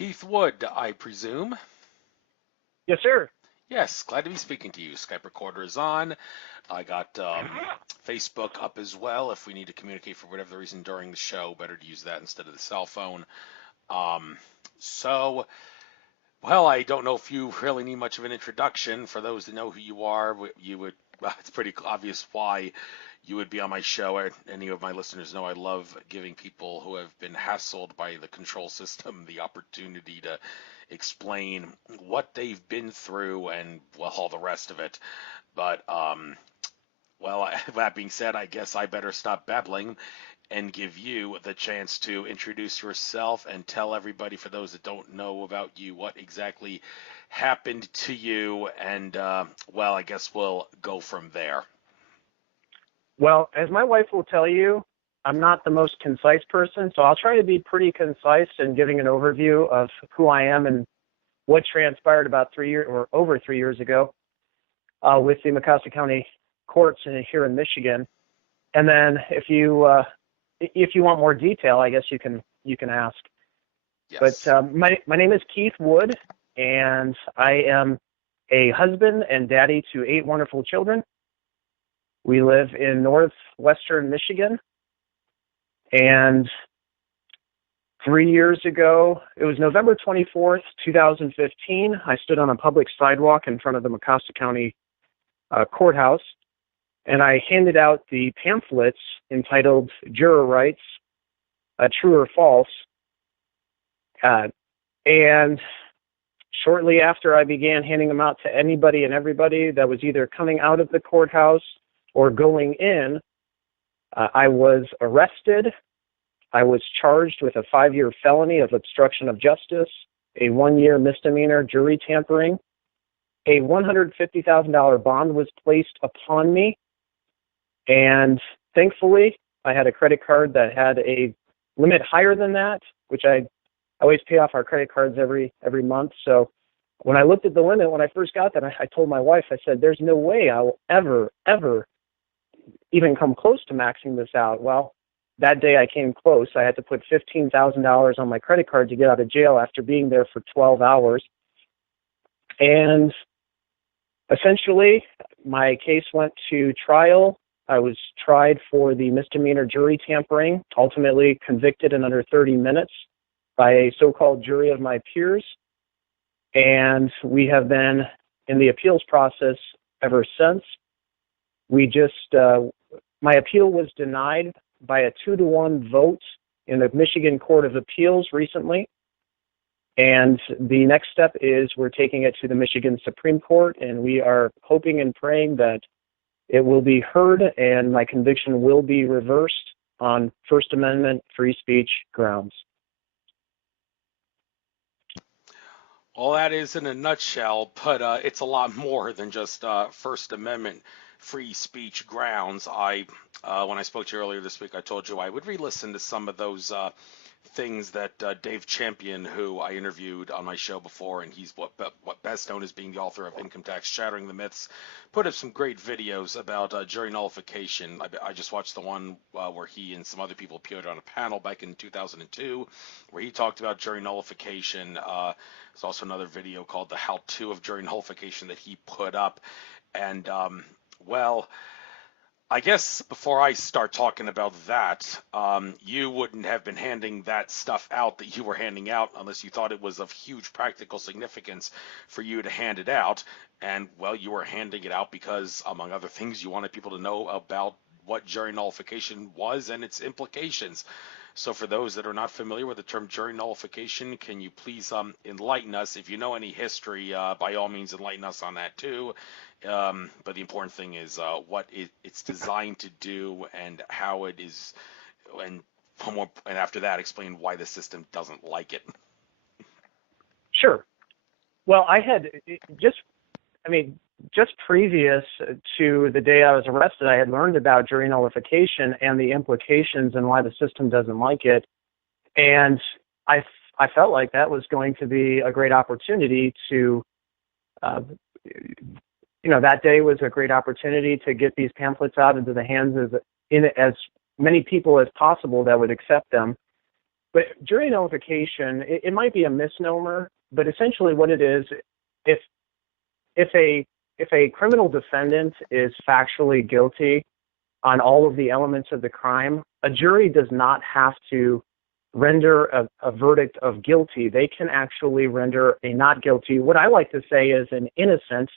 Keith Wood, I presume. Yes, sir. Yes, glad to be speaking to you. Skype recorder is on. I got Facebook up as well. If we need to communicate for whatever reason during the show, better to use that instead of the cell phone. Um, so, well, I don't know if you really need much of an introduction. For those that know who you are, you would. It's pretty obvious why you would be on my show. Any of my listeners know I love giving people who have been hassled by the control system the opportunity to explain what they've been through and, well, all the rest of it. But well, that being said, I guess I better stop babbling and give you the chance to introduce yourself and tell everybody, for those that don't know about you, what exactly happened to you. And, well, I guess we'll go from there. Well, as my wife will tell you, I'm not the most concise person, so I'll try to be pretty concise in giving an overview of who I am and what transpired about 3 years or over 3 years ago with the Mecosta County courts here in Michigan. And then if you want more detail, I guess you can ask. But Yes. my name is Keith Wood, and I am a husband and daddy to 8 wonderful children. We live in northwestern Michigan, and 3 years ago, it was November 24th, 2015, I stood on a public sidewalk in front of the Mecosta County courthouse, and I handed out the pamphlets entitled Juror Rights, True or False. And shortly after, I began handing them out to anybody and everybody that was either coming out of the courthouse or going in. I was arrested. I was charged with a 5-year felony of obstruction of justice, a 1-year misdemeanor jury tampering. A $150,000 bond was placed upon me, and thankfully, I had a credit card that had a limit higher than that, which I always pay off our credit cards every month. So when I looked at the limit, when I first got that, I told my wife, I said, there's no way I will ever even come close to maxing this out. Well, that day I came close. I had to put $15,000 on my credit card to get out of jail after being there for 12 hours. And essentially, my case went to trial. I was tried for the misdemeanor jury tampering, ultimately convicted in under 30 minutes by a so-called jury of my peers. And we have been in the appeals process ever since. My appeal was denied by a 2-to-1 vote in the Michigan Court of Appeals recently. And the next step is we're taking it to the Michigan Supreme Court, and we are hoping and praying that it will be heard and my conviction will be reversed on First Amendment free speech grounds. Well, that is in a nutshell, but it's a lot more than just First Amendment free speech grounds. When I spoke to you earlier this week, I told you I would re-listen to some of those things that Dave Champion, who I interviewed on my show before, and he's what best known as being the author of Income Tax Shattering the Myths, put up some great videos about jury nullification. I just watched the one where he and some other people appeared on a panel back in 2002, where he talked about jury nullification. There's also another video called The How To of Jury Nullification that he put up. And, well, I guess before I start talking about that, you wouldn't have been handing that stuff out that you were handing out unless you thought it was of huge practical significance for you to hand it out. And, well, you were handing it out because, among other things, you wanted people to know about what jury nullification was and its implications. So for those that are not familiar with the term jury nullification, can you please enlighten us? If you know any history, by all means enlighten us on that too. But the important thing is what it's designed to do and how it is, and after that, explain why the system doesn't like it. Sure. Well, just previous to the day I was arrested, I had learned about jury nullification and the implications and why the system doesn't like it. And I felt like that was going to be a great opportunity to, that day was a great opportunity to get these pamphlets out into the hands of as many people as possible that would accept them. But jury nullification, it might be a misnomer, but essentially what it is, if if a if a criminal defendant is factually guilty on all of the elements of the crime, a jury does not have to render a verdict of guilty. They can actually render a not guilty. What I like to say is an innocent.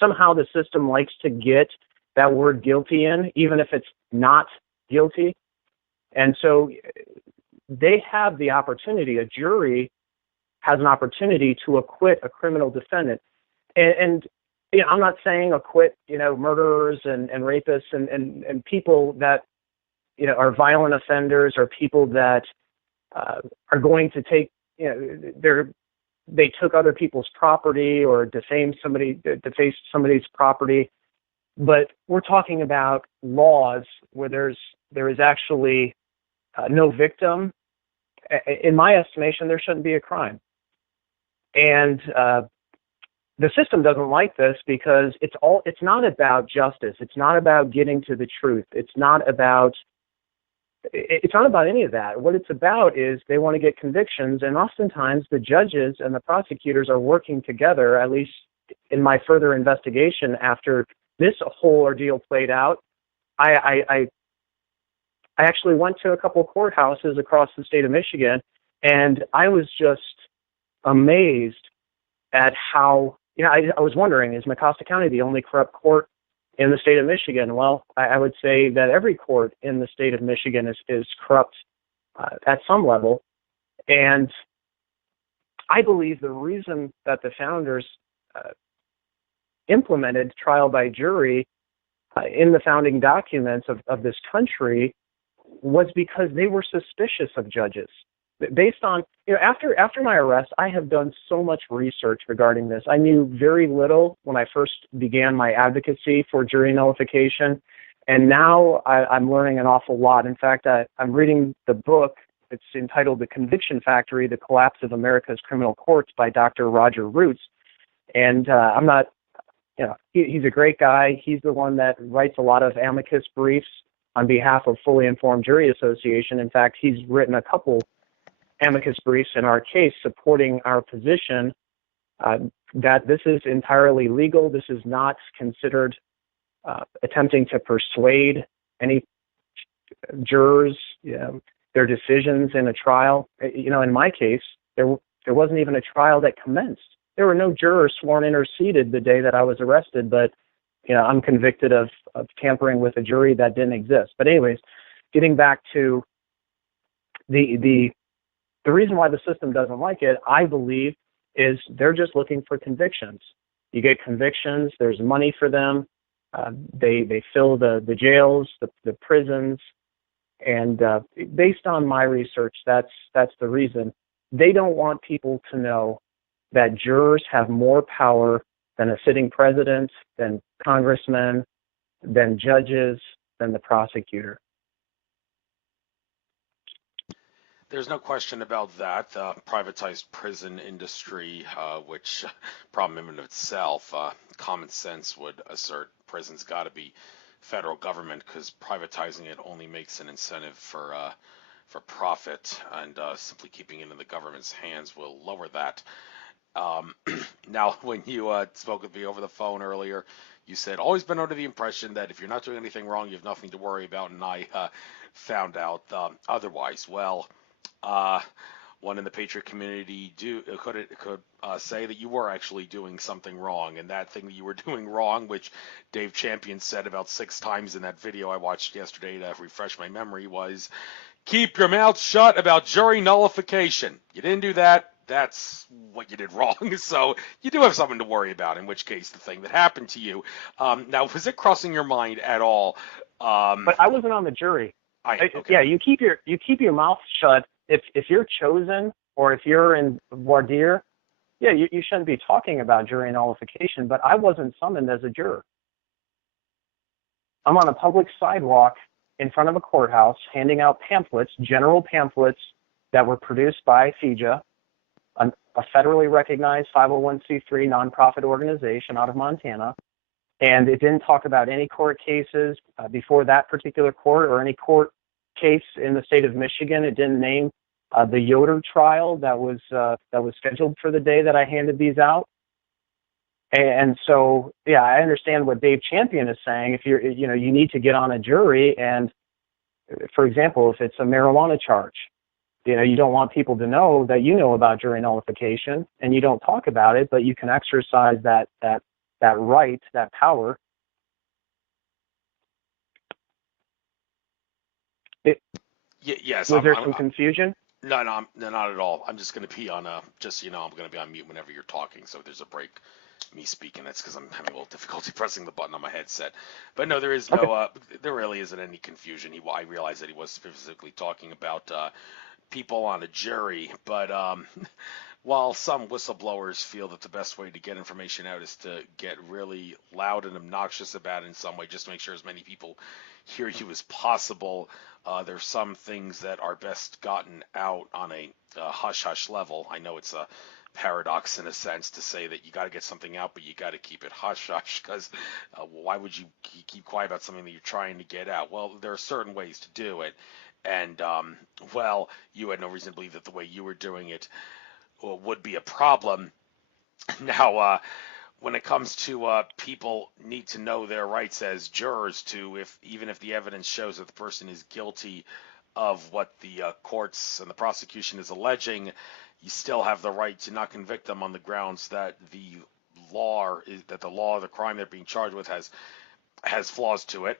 Somehow the system likes to get that word guilty in, even if it's not guilty. And so they have the opportunity, a jury has an opportunity to acquit a criminal defendant. And you know, I'm not saying acquit, murderers and rapists and people that, are violent offenders or people that are going to take, they took other people's property or defaced somebody's property. But we're talking about laws where there is actually no victim. In my estimation, there shouldn't be a crime. And the system doesn't like this because it's not about justice. It's not about getting to the truth. It's not about any of that. What it's about is they want to get convictions, and oftentimes the judges and the prosecutors are working together, at least in my further investigation after this whole ordeal played out. I actually went to a couple of courthouses across the state of Michigan, and I was just amazed at how, I was wondering, is Mecosta County the only corrupt court in the state of Michigan? Well, I would say that every court in the state of Michigan is corrupt at some level. And I believe the reason that the founders implemented trial by jury in the founding documents of this country was because they were suspicious of judges. Based on, after my arrest, I have done so much research regarding this. I knew very little when I first began my advocacy for jury nullification, and now I'm learning an awful lot. In fact, I'm reading the book. It's entitled The Conviction Factory, The Collapse of America's Criminal Courts by Dr. Roger Roots. And I'm not, he's a great guy. He's the one that writes a lot of amicus briefs on behalf of Fully Informed Jury Association. In fact, he's written a couple amicus briefs in our case supporting our position that this is entirely legal. This is not considered attempting to persuade any jurors, their decisions in a trial. In my case, there wasn't even a trial that commenced. There were no jurors sworn in or seated the day that I was arrested, but I'm convicted of tampering with a jury that didn't exist. But anyways, getting back to the reason why the system doesn't like it, I believe, is they're just looking for convictions. You get convictions, there's money for them, they fill the jails, the prisons, and based on my research, that's the reason. They don't want people to know that jurors have more power than a sitting president, than congressmen, than judges, than the prosecutor. There's no question about that. Privatized prison industry, which problem in itself, common sense would assert prison's got to be federal government because privatizing it only makes an incentive for profit, and simply keeping it in the government's hands will lower that. Now, when you spoke with me over the phone earlier, you said, always been under the impression that if you're not doing anything wrong, you have nothing to worry about, and I found out otherwise. Well, one in the Patriot community could say that you were actually doing something wrong, and that thing that you were doing wrong, which Dave Champion said about 6 times in that video I watched yesterday to refresh my memory, was keep your mouth shut about jury nullification. You didn't do that. That's what you did wrong. So you do have something to worry about, in which case the thing that happened to you. Now, was it crossing your mind at all? But I wasn't on the jury. Okay. Yeah, you keep your mouth shut if you're chosen or if you're in voir dire. Yeah, you shouldn't be talking about jury nullification. But I wasn't summoned as a juror. I'm on a public sidewalk in front of a courthouse handing out pamphlets, general pamphlets that were produced by FIJA, a federally recognized 501c3 nonprofit organization out of Montana. And it didn't talk about any court cases before that particular court or any court case in the state of Michigan. It didn't name the Yoder trial that was scheduled for the day that I handed these out. And so, yeah, I understand what Dave Champion is saying. If you need to get on a jury, and for example, if it's a marijuana charge, you don't want people to know that you know about jury nullification, and you don't talk about it, but you can exercise that right, that power. Yes, Was there some confusion? No, not at all. I'm just going to be on just so you know, I'm going to be on mute whenever you're talking. So if there's a break, me speaking, that's because I'm having a little difficulty pressing the button on my headset. But no, there is Okay. no, there really isn't any confusion. I realized that he was specifically talking about people on a jury, but while some whistleblowers feel that the best way to get information out is to get really loud and obnoxious about it in some way, just to make sure as many people hear you as possible, there's some things that are best gotten out on a hush-hush level. I know it's a paradox in a sense to say that you got to get something out, but you got to keep it hush-hush, because why would you keep quiet about something that you're trying to get out? Well, there are certain ways to do it. And, well, you had no reason to believe that the way you were doing it would be a problem. Now, when it comes to people need to know their rights as jurors to, even if the evidence shows that the person is guilty of what the courts and the prosecution is alleging, you still have the right to not convict them on the grounds that the law or the crime they're being charged with has flaws to it.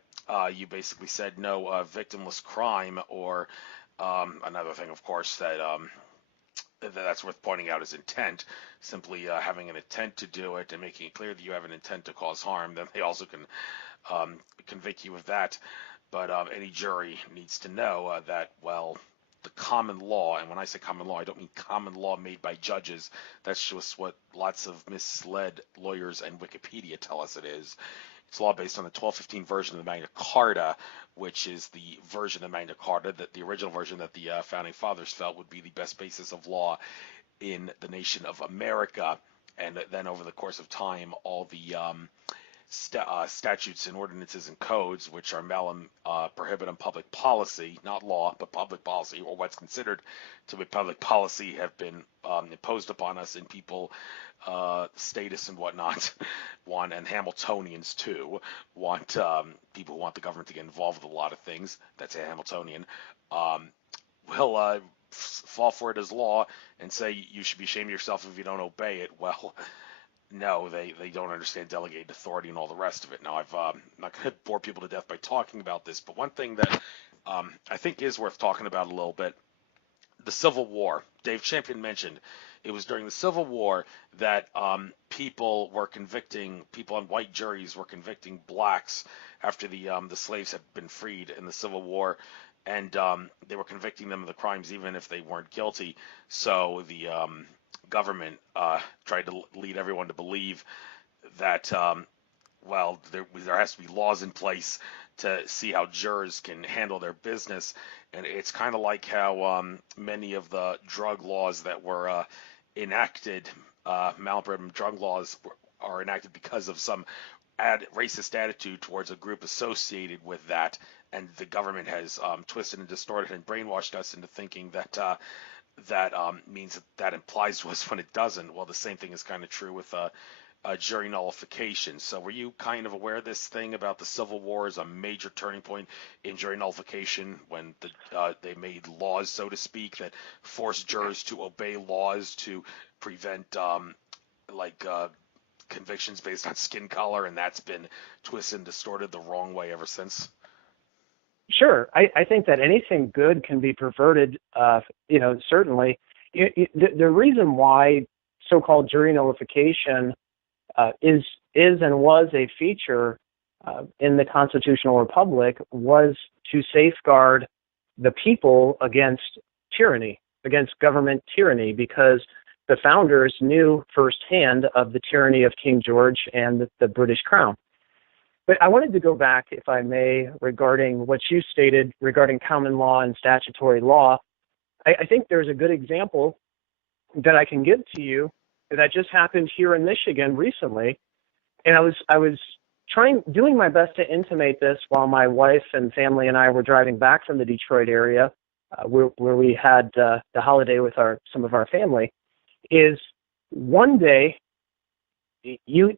You basically said no victimless crime, or another thing, of course, that's worth pointing out is intent. Simply having an intent to do it and making it clear that you have an intent to cause harm, then they also can convict you of that. But any jury needs to know that, well, the common law, and when I say common law, I don't mean common law made by judges. That's just what lots of misled lawyers and Wikipedia tell us it is. It's law based on the 1215 version of the Magna Carta, which is the version of Magna Carta, that the original version that the founding fathers felt would be the best basis of law in the nation of America. And then over the course of time, all the statutes and ordinances and codes, which are malum prohibitum public policy, not law, but public policy, or what's considered to be public policy, have been imposed upon us, and people, status and whatnot, and Hamiltonians too, want people who want the government to get involved with a lot of things. That's a Hamiltonian. Will fall for it as law and say you should be ashamed of yourself if you don't obey it. Well, no, they don't understand delegated authority and all the rest of it. Now, I'm not going to bore people to death by talking about this, but one thing that I think is worth talking about a little bit, the Civil War. Dave Champion mentioned it was during the Civil War that people on white juries were convicting blacks after the slaves had been freed in the Civil War, and they were convicting them of the crimes even if they weren't guilty. So the government tried to lead everyone to believe that, well, there has to be laws in place to see how jurors can handle their business. And it's kind of like how many of the drug laws that were enacted, Malbrim drug laws, are enacted because of some racist attitude towards a group associated with that. And the government has twisted and distorted and brainwashed us into thinking that that means that implies to us when it doesn't. Well, the same thing is kind of true with jury nullification. So were you kind of aware of this thing about the Civil War as a major turning point in jury nullification, when they made laws, so to speak, that forced jurors to obey laws to prevent convictions based on skin color, and that's been twisted and distorted the wrong way ever since? Sure. I think that anything good can be perverted, certainly. The reason why so-called jury nullification is and was a feature in the constitutional republic was to safeguard the people against tyranny, against government tyranny, because the founders knew firsthand of the tyranny of King George and the British Crown. But I wanted to go back, if I may, regarding what you stated regarding common law and statutory law. I think there's a good example that I can give to you that just happened here in Michigan recently. And I was doing my best to intimate this while my wife and family and I were driving back from the Detroit area. where we had the holiday with some of our family, is one day you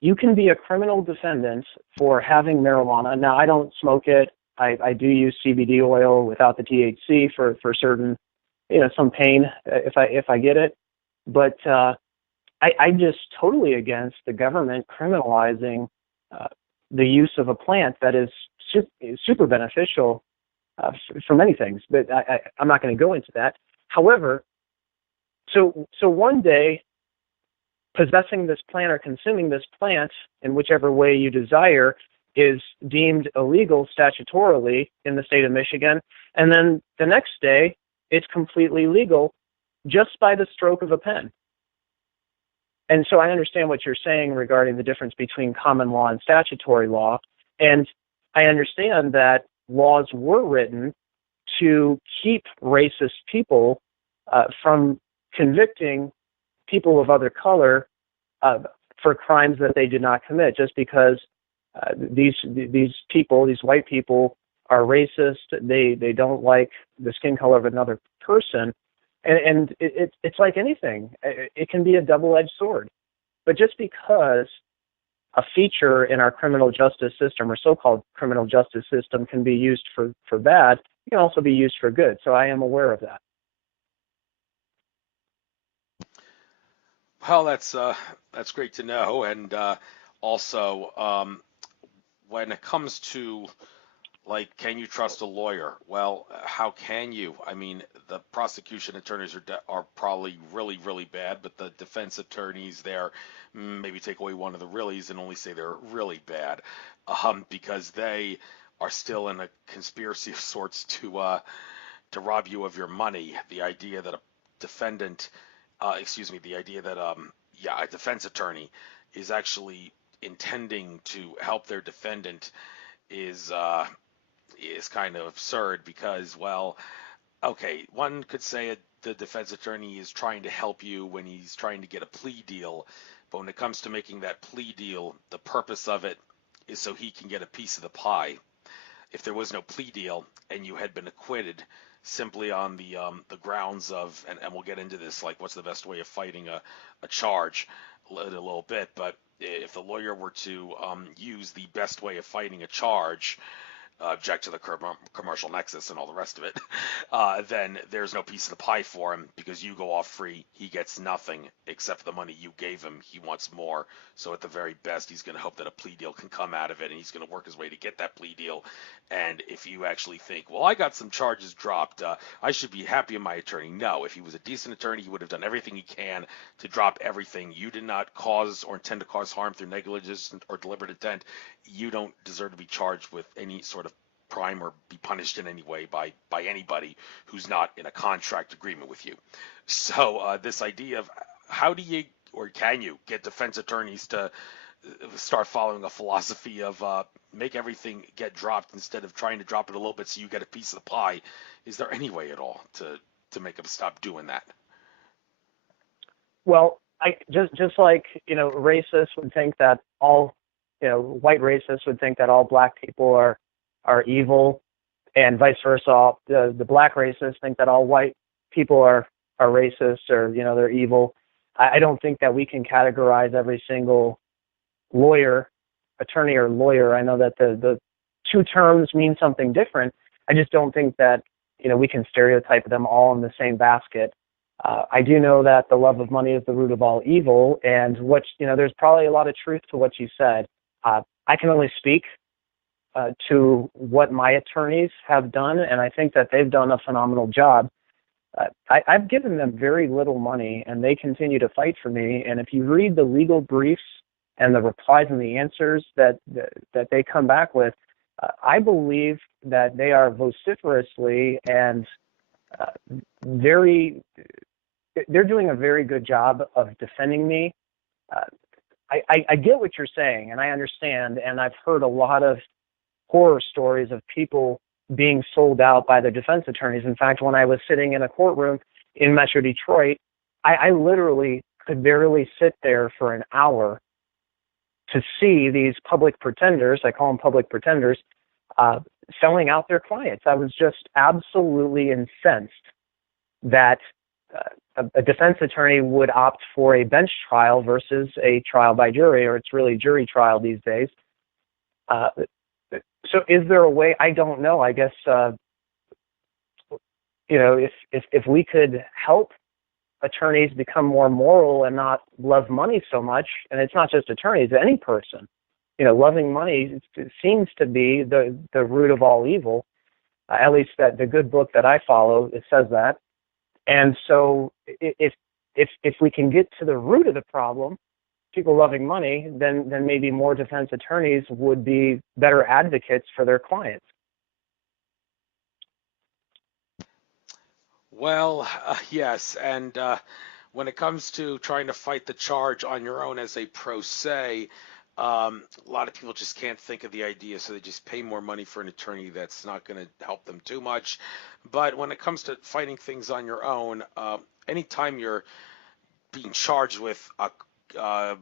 you can be a criminal defendant for having marijuana. Now, I don't smoke it. I do use CBD oil without the THC for certain, some pain if I get it. But I'm just totally against the government criminalizing the use of a plant that is super beneficial for many things. But I'm not going to go into that. However, so one day, possessing this plant or consuming this plant in whichever way you desire is deemed illegal statutorily in the state of Michigan. And then the next day, it's completely legal just by the stroke of a pen. And so I understand what you're saying regarding the difference between common law and statutory law. And I understand that laws were written to keep racist people from convicting people of other color for crimes that they did not commit, just because these people, these white people, are racist. They don't like the skin color of another person, and it's like anything. It can be a double-edged sword. But just because a feature in our criminal justice system, or so-called criminal justice system, can be used for bad, it can also be used for good. So I am aware of that. Well, that's great to know. And also, when it comes to, like, can you trust a lawyer? Well, how can you? I mean, the prosecution attorneys are probably really, really bad, but the defense attorneys there, maybe take away one of the reallys and only say they're really bad, because they are still in a conspiracy of sorts to rob you of your money. The idea that a defendant, the idea that a defense attorney is actually intending to help their defendant is kind of absurd because, well, okay, one could say the defense attorney is trying to help you when he's trying to get a plea deal, but when it comes to making that plea deal, the purpose of it is so he can get a piece of the pie. If there was no plea deal and you had been acquitted simply on the grounds of, and we'll get into this, like what's the best way of fighting a charge in a little bit, but if the lawyer were to use the best way of fighting a charge, object to the commercial nexus and all the rest of it, then there's no piece of the pie for him because you go off free. He gets nothing except the money you gave him. He wants more. So at the very best, he's going to hope that a plea deal can come out of it, and he's going to work his way to get that plea deal. And if you actually think, well, I got some charges dropped, I should be happy in my attorney. No, if he was a decent attorney, he would have done everything he can to drop everything. You did not cause or intend to cause harm through negligence or deliberate intent. You don't deserve to be charged with any sort of crime or be punished in any way by anybody who's not in a contract agreement with you. So this idea of how do you or can you get defense attorneys to start following a philosophy of make everything get dropped instead of trying to drop it a little bit so you get a piece of the pie? Is there any way at all to make them stop doing that? Well, I just like racists would think that all white racists would think that all black people are evil, and vice versa. The black racists think that all white people are racist, or they're evil. I don't think that we can categorize every single attorney or lawyer. I know that the two terms mean something different. I just don't think that we can stereotype them all in the same basket. I do know that the love of money is the root of all evil, and there's probably a lot of truth to what you said. I can only speak to what my attorneys have done, and I think that they've done a phenomenal job. I've given them very little money, and they continue to fight for me. And if you read the legal briefs and the replies and the answers that they come back with, I believe that they are vociferously and they're doing a very good job of defending me. I get what you're saying, and I understand, and I've heard a lot of horror stories of people being sold out by their defense attorneys. In fact, when I was sitting in a courtroom in Metro Detroit, I literally could barely sit there for an hour to see these public pretenders, I call them public pretenders, selling out their clients. I was just absolutely incensed that a defense attorney would opt for a bench trial versus a trial by jury, or it's really jury trial these days. So is there a way? I don't know. I guess, if we could help attorneys become more moral and not love money so much, and it's not just attorneys, any person, loving money seems to be the root of all evil. At least that the good book that I follow, it says that. And so if we can get to the root of the problem, people loving money, then maybe more defense attorneys would be better advocates for their clients. Well, yes, and when it comes to trying to fight the charge on your own as a pro se, a lot of people just can't think of the idea, so they just pay more money for an attorney that's not going to help them too much. But when it comes to fighting things on your own, anytime you're being charged with an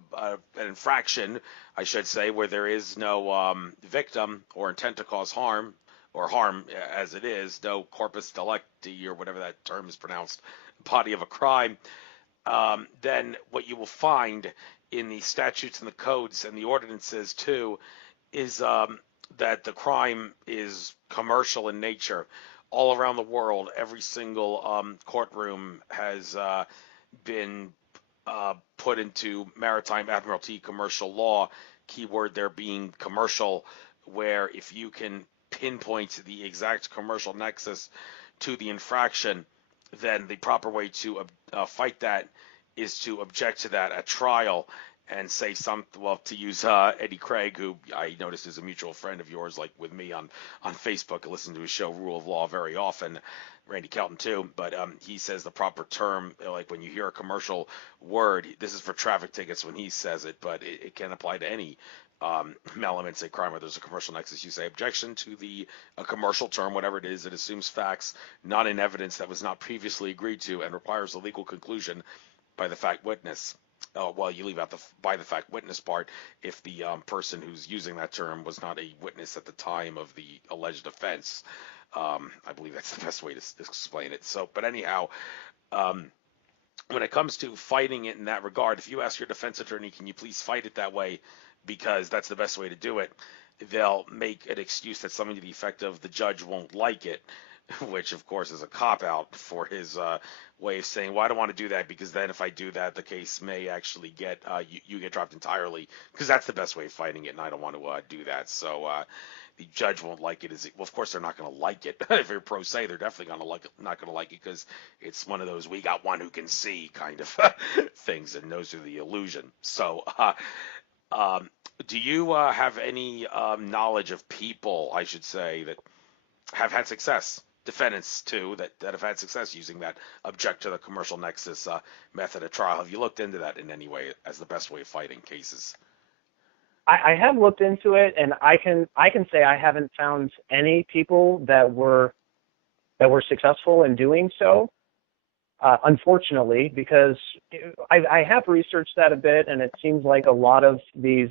infraction, I should say, where there is no victim or intent to cause harm, or harm as it is, no corpus delicti or whatever that term is pronounced, body of a crime, then what you will find in the statutes and the codes and the ordinances too is that the crime is commercial in nature. All around the world, every single courtroom has been put into maritime admiralty commercial law, keyword there being commercial, where if you can pinpoint the exact commercial nexus to the infraction, then the proper way to fight that is to object to that at trial and say something. Well, to use Eddie Craig, who I noticed is a mutual friend of yours, like with me on Facebook. I listen to his show Rule of Law very often. Randy Kelton too, but he says the proper term, like when you hear a commercial word, this is for traffic tickets when he says it, but it can apply to any elements a crime where there's a commercial nexus. You say objection to a commercial term, whatever it is, it assumes facts not in evidence that was not previously agreed to and requires a legal conclusion by the fact witness. Well, you leave out the by the fact witness part if the person who's using that term was not a witness at the time of the alleged offense. I believe that's the best way to explain it. So, but anyhow, when it comes to fighting it in that regard, if you ask your defense attorney, can you please fight it that way because that's the best way to do it, they'll make an excuse that's something to the effect of the judge won't like it, which of course is a cop-out for his way of saying, well, I don't want to do that because then if I do that, the case may actually get, you get dropped entirely, because that's the best way of fighting it, and I don't want to do that. So the judge won't like it. Well, of course they're not going to like it. If you're pro se, they're definitely not going to like it because it's one of those we got one who can see kind of things and knows through the illusion. So do you have any knowledge of people, I should say, that have had success, defendants too, that have had success using that object to the commercial nexus method at trial? Have you looked into that in any way as the best way of fighting cases? I have looked into it, and I can say I haven't found any people that were successful in doing so. Unfortunately, because I have researched that a bit, and it seems like a lot of these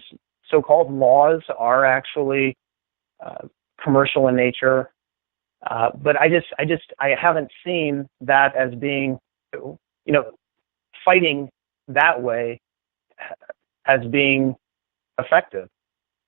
so-called laws are actually commercial in nature. But I haven't seen that as being, fighting that way as being effective.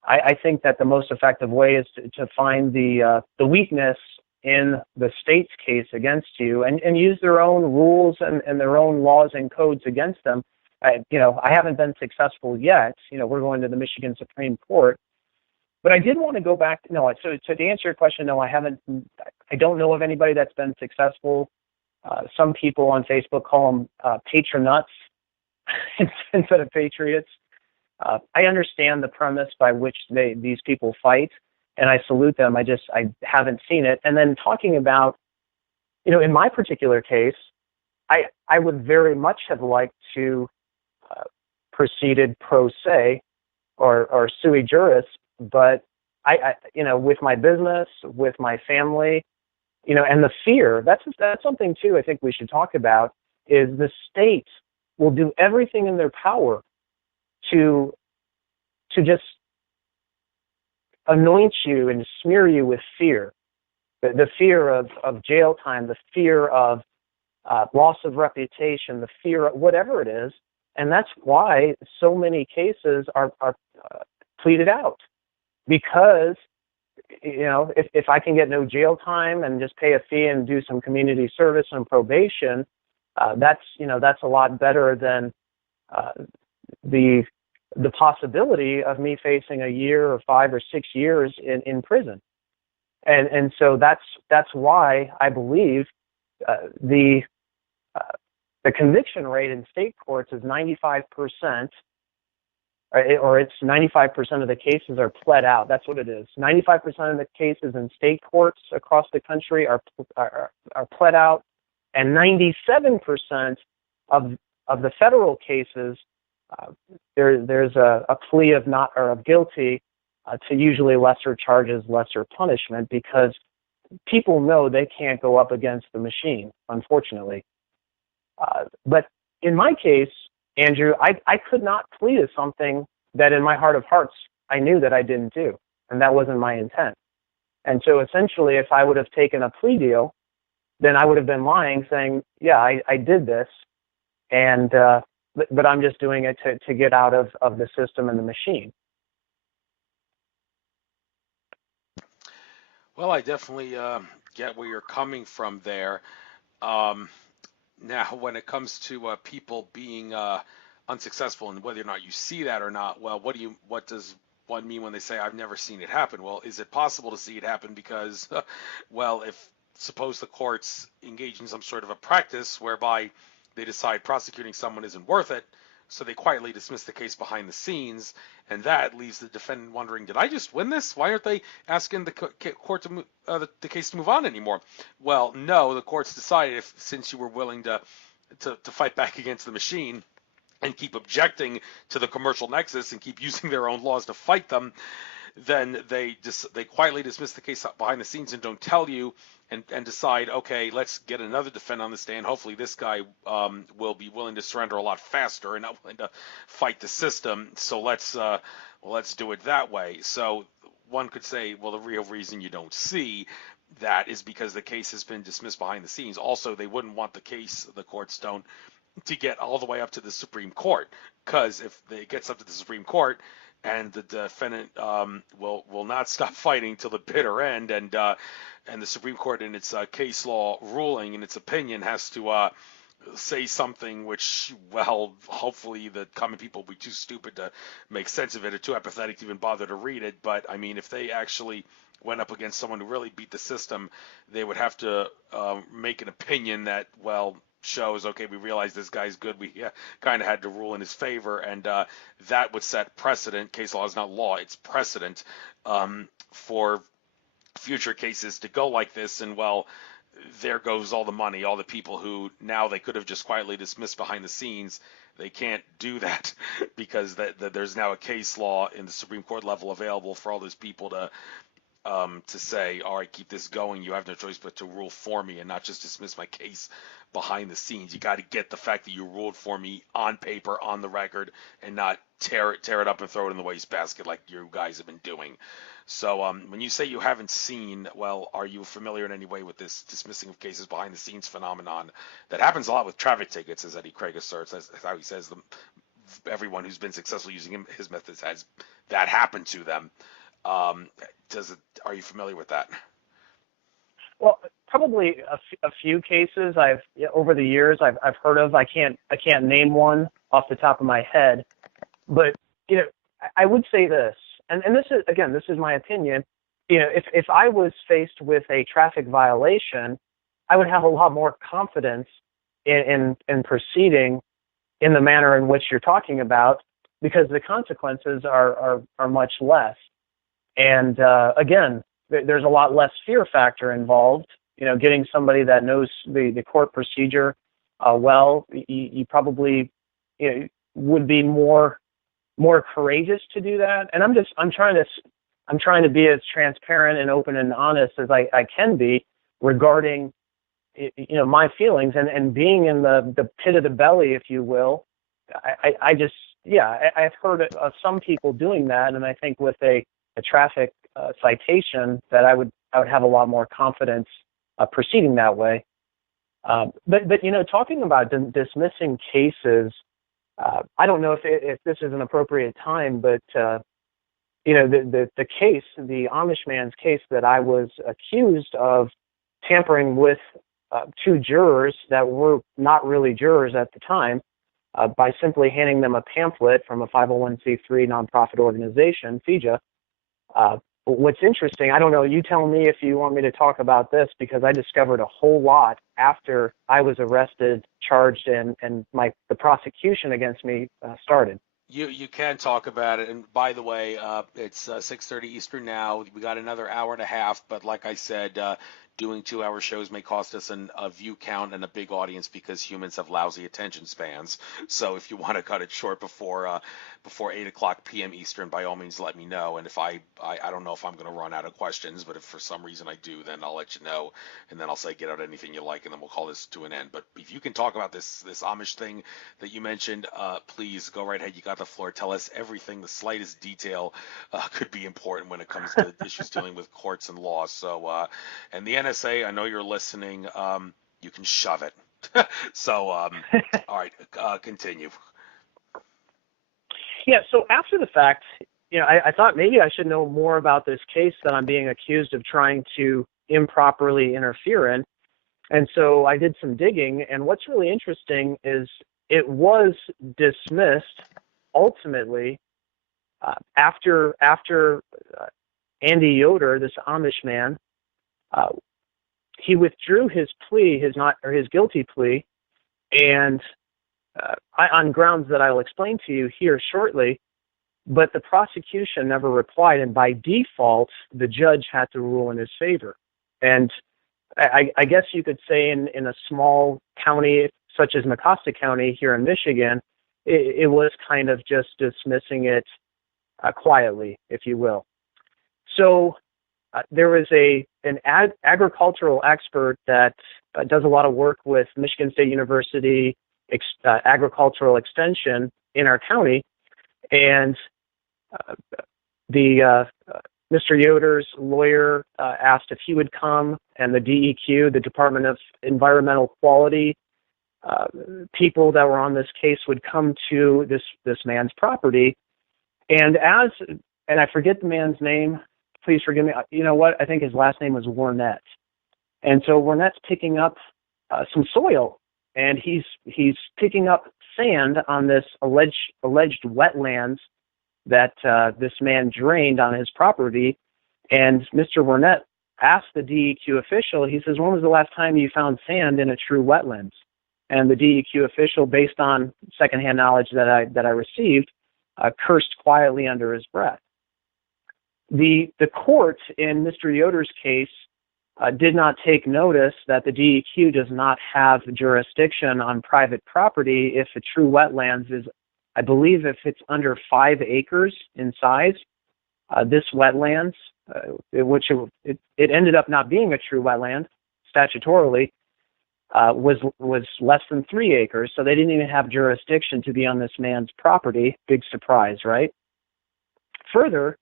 I think that the most effective way is to find the weakness in the state's case against you and use their own rules and their own laws and codes against them. I haven't been successful yet. We're going to the Michigan Supreme Court. But I did want to go back. No, so to answer your question, no, I haven't. I don't know of anybody that's been successful. Some people on Facebook call them patronuts instead of patriots. I understand the premise by which these people fight, and I salute them. I haven't seen it. And then talking about, in my particular case, I would very much have liked to proceeded pro se or sui juris, but I with my business, with my family, and the fear, that's something too I think we should talk about, is the state will do everything in their power to just anoint you and smear you with fear, the fear of jail time, the fear of loss of reputation, the fear of whatever it is. And that's why so many cases are pleaded out, because if I can get no jail time and just pay a fee and do some community service and probation, that's a lot better than the possibility of me facing a year or 5 or 6 years in prison. And so that's why I believe the conviction rate in state courts is 95%, or it's 95% of the cases are pled out. That's what it is. 95% of the cases in state courts across the country are pled out, and 97% of the federal cases there's a plea of not or of guilty to usually lesser charges, lesser punishment, because people know they can't go up against the machine, unfortunately. But in my case, Andrew, I could not plead to something that in my heart of hearts I knew that I didn't do, and that wasn't my intent. And so essentially, if I would have taken a plea deal, then I would have been lying, saying, yeah, I did this, and but I'm just doing it to get out of the system and the machine. Well, I definitely get where you're coming from there. Um, Now, when it comes to people being unsuccessful, and whether or not you see that or not, well, what does one mean when they say I've never seen it happen? Well, is it possible to see it happen? Because, well, if suppose the courts engage in some sort of a practice whereby they decide prosecuting someone isn't worth it, so they quietly dismiss the case behind the scenes, and that leaves the defendant wondering, did I just win this? Why aren't they asking the court to the case to move on anymore? Well, no, the courts decided since you were willing to fight back against the machine and keep objecting to the commercial nexus and keep using their own laws to fight them, then they quietly dismiss the case behind the scenes and don't tell you, and decide, okay, let's get another defendant on the stand. Hopefully this guy will be willing to surrender a lot faster and not willing to fight the system. So let's do it that way. So one could say, well, the real reason you don't see that is because the case has been dismissed behind the scenes. Also, they wouldn't want the courts don't, to get all the way up to the Supreme Court, because if it gets up to the Supreme Court, and the defendant will not stop fighting till the bitter end, and the Supreme Court, in its case law ruling, in its opinion, has to say something which, well, hopefully the common people will be too stupid to make sense of it, or too apathetic to even bother to read it. But I mean, if they actually went up against someone who really beat the system, they would have to make an opinion that, well, shows, okay, we realize this guy's good. We kind of had to rule in his favor, and that would set precedent. Case law is not law; it's precedent for future cases to go like this. And well, there goes all the money, all the people who now they could have just quietly dismissed behind the scenes. They can't do that because there's now a case law in the Supreme Court level available for all those people to say, all right, keep this going. You have no choice but to rule for me and not just dismiss my case behind the scenes. You got to get the fact that you ruled for me on paper, on the record, and not tear it up and throw it in the wastebasket like you guys have been doing. So when you say you haven't seen, well, are you familiar in any way with this dismissing of cases behind the scenes phenomenon that happens a lot with traffic tickets, as Eddie Craig asserts? That's how he says everyone who's been successful using his methods has that happen to them. Are you familiar with that? Well, probably a few cases over the years I've heard of. I can't name one off the top of my head, but I would say this, and this is my opinion. If I was faced with a traffic violation, I would have a lot more confidence in proceeding in the manner in which you're talking about, because the consequences are much less. And again, there's a lot less fear factor involved. Getting somebody that knows the court procedure well, you probably would be more courageous to do that. And I'm trying to be as transparent and open and honest as I can be regarding my feelings and being in the pit of the belly, if you will. I've heard of some people doing that, and I think with a traffic citation, that I would have a lot more confidence proceeding that way. But talking about dismissing cases, I don't know if this is an appropriate time, but the case, the Amish man's case that I was accused of tampering with two jurors that were not really jurors at the time, by simply handing them a pamphlet from a 501c3 nonprofit organization, FIJA. What's interesting, I don't know, you tell me if you want me to talk about this, because I discovered a whole lot after I was arrested, charged, and the prosecution against me started. You can talk about it. And by the way, it's 6:30 Eastern now. We got another hour and a half, but like I said, doing 2-hour shows may cost us a view count and a big audience because humans have lousy attention spans. So if you want to cut it short before 8 o'clock p.m. Eastern, by all means, let me know. And if I don't know if I'm going to run out of questions, but if for some reason I do, then I'll let you know. And then I'll say get out anything you like, and then we'll call this to an end. But if you can talk about this Amish thing that you mentioned, please go right ahead. You got the floor. Tell us everything. The slightest detail could be important when it comes to issues dealing with courts and law. So, and the NSA, I know you're listening. You can shove it. So, all right, continue. Yeah, so after the fact, I thought maybe I should know more about this case that I'm being accused of trying to improperly interfere in. And so I did some digging, and what's really interesting is it was dismissed ultimately after Andy Yoder, this Amish man, he withdrew his plea, his guilty plea, and on grounds that I'll explain to you here shortly. But the prosecution never replied, and by default, the judge had to rule in his favor. And I guess you could say in a small county such as Mecosta County here in Michigan, it was kind of just dismissing it quietly, if you will. So there was an agricultural expert that does a lot of work with Michigan State University agricultural extension in our county, and Mr. Yoder's lawyer asked if he would come, and the DEQ, the Department of Environmental Quality, people that were on this case would come to this man's property. And I forget the man's name, please forgive me. You know what? I think his last name was Warnett. And so Warnett's picking up some soil, and he's picking up sand on this alleged wetlands that this man drained on his property. And Mr. Warnett asked the DEQ official, he says, when was the last time you found sand in a true wetlands? And the DEQ official, based on secondhand knowledge that I received, cursed quietly under his breath. The court in Mr. Yoder's case did not take notice that the DEQ does not have jurisdiction on private property if a true wetlands is, I believe, if it's under 5 acres in size. This wetlands, which it ended up not being a true wetland statutorily, was less than 3 acres, so they didn't even have jurisdiction to be on this man's property. Big surprise, right? Further,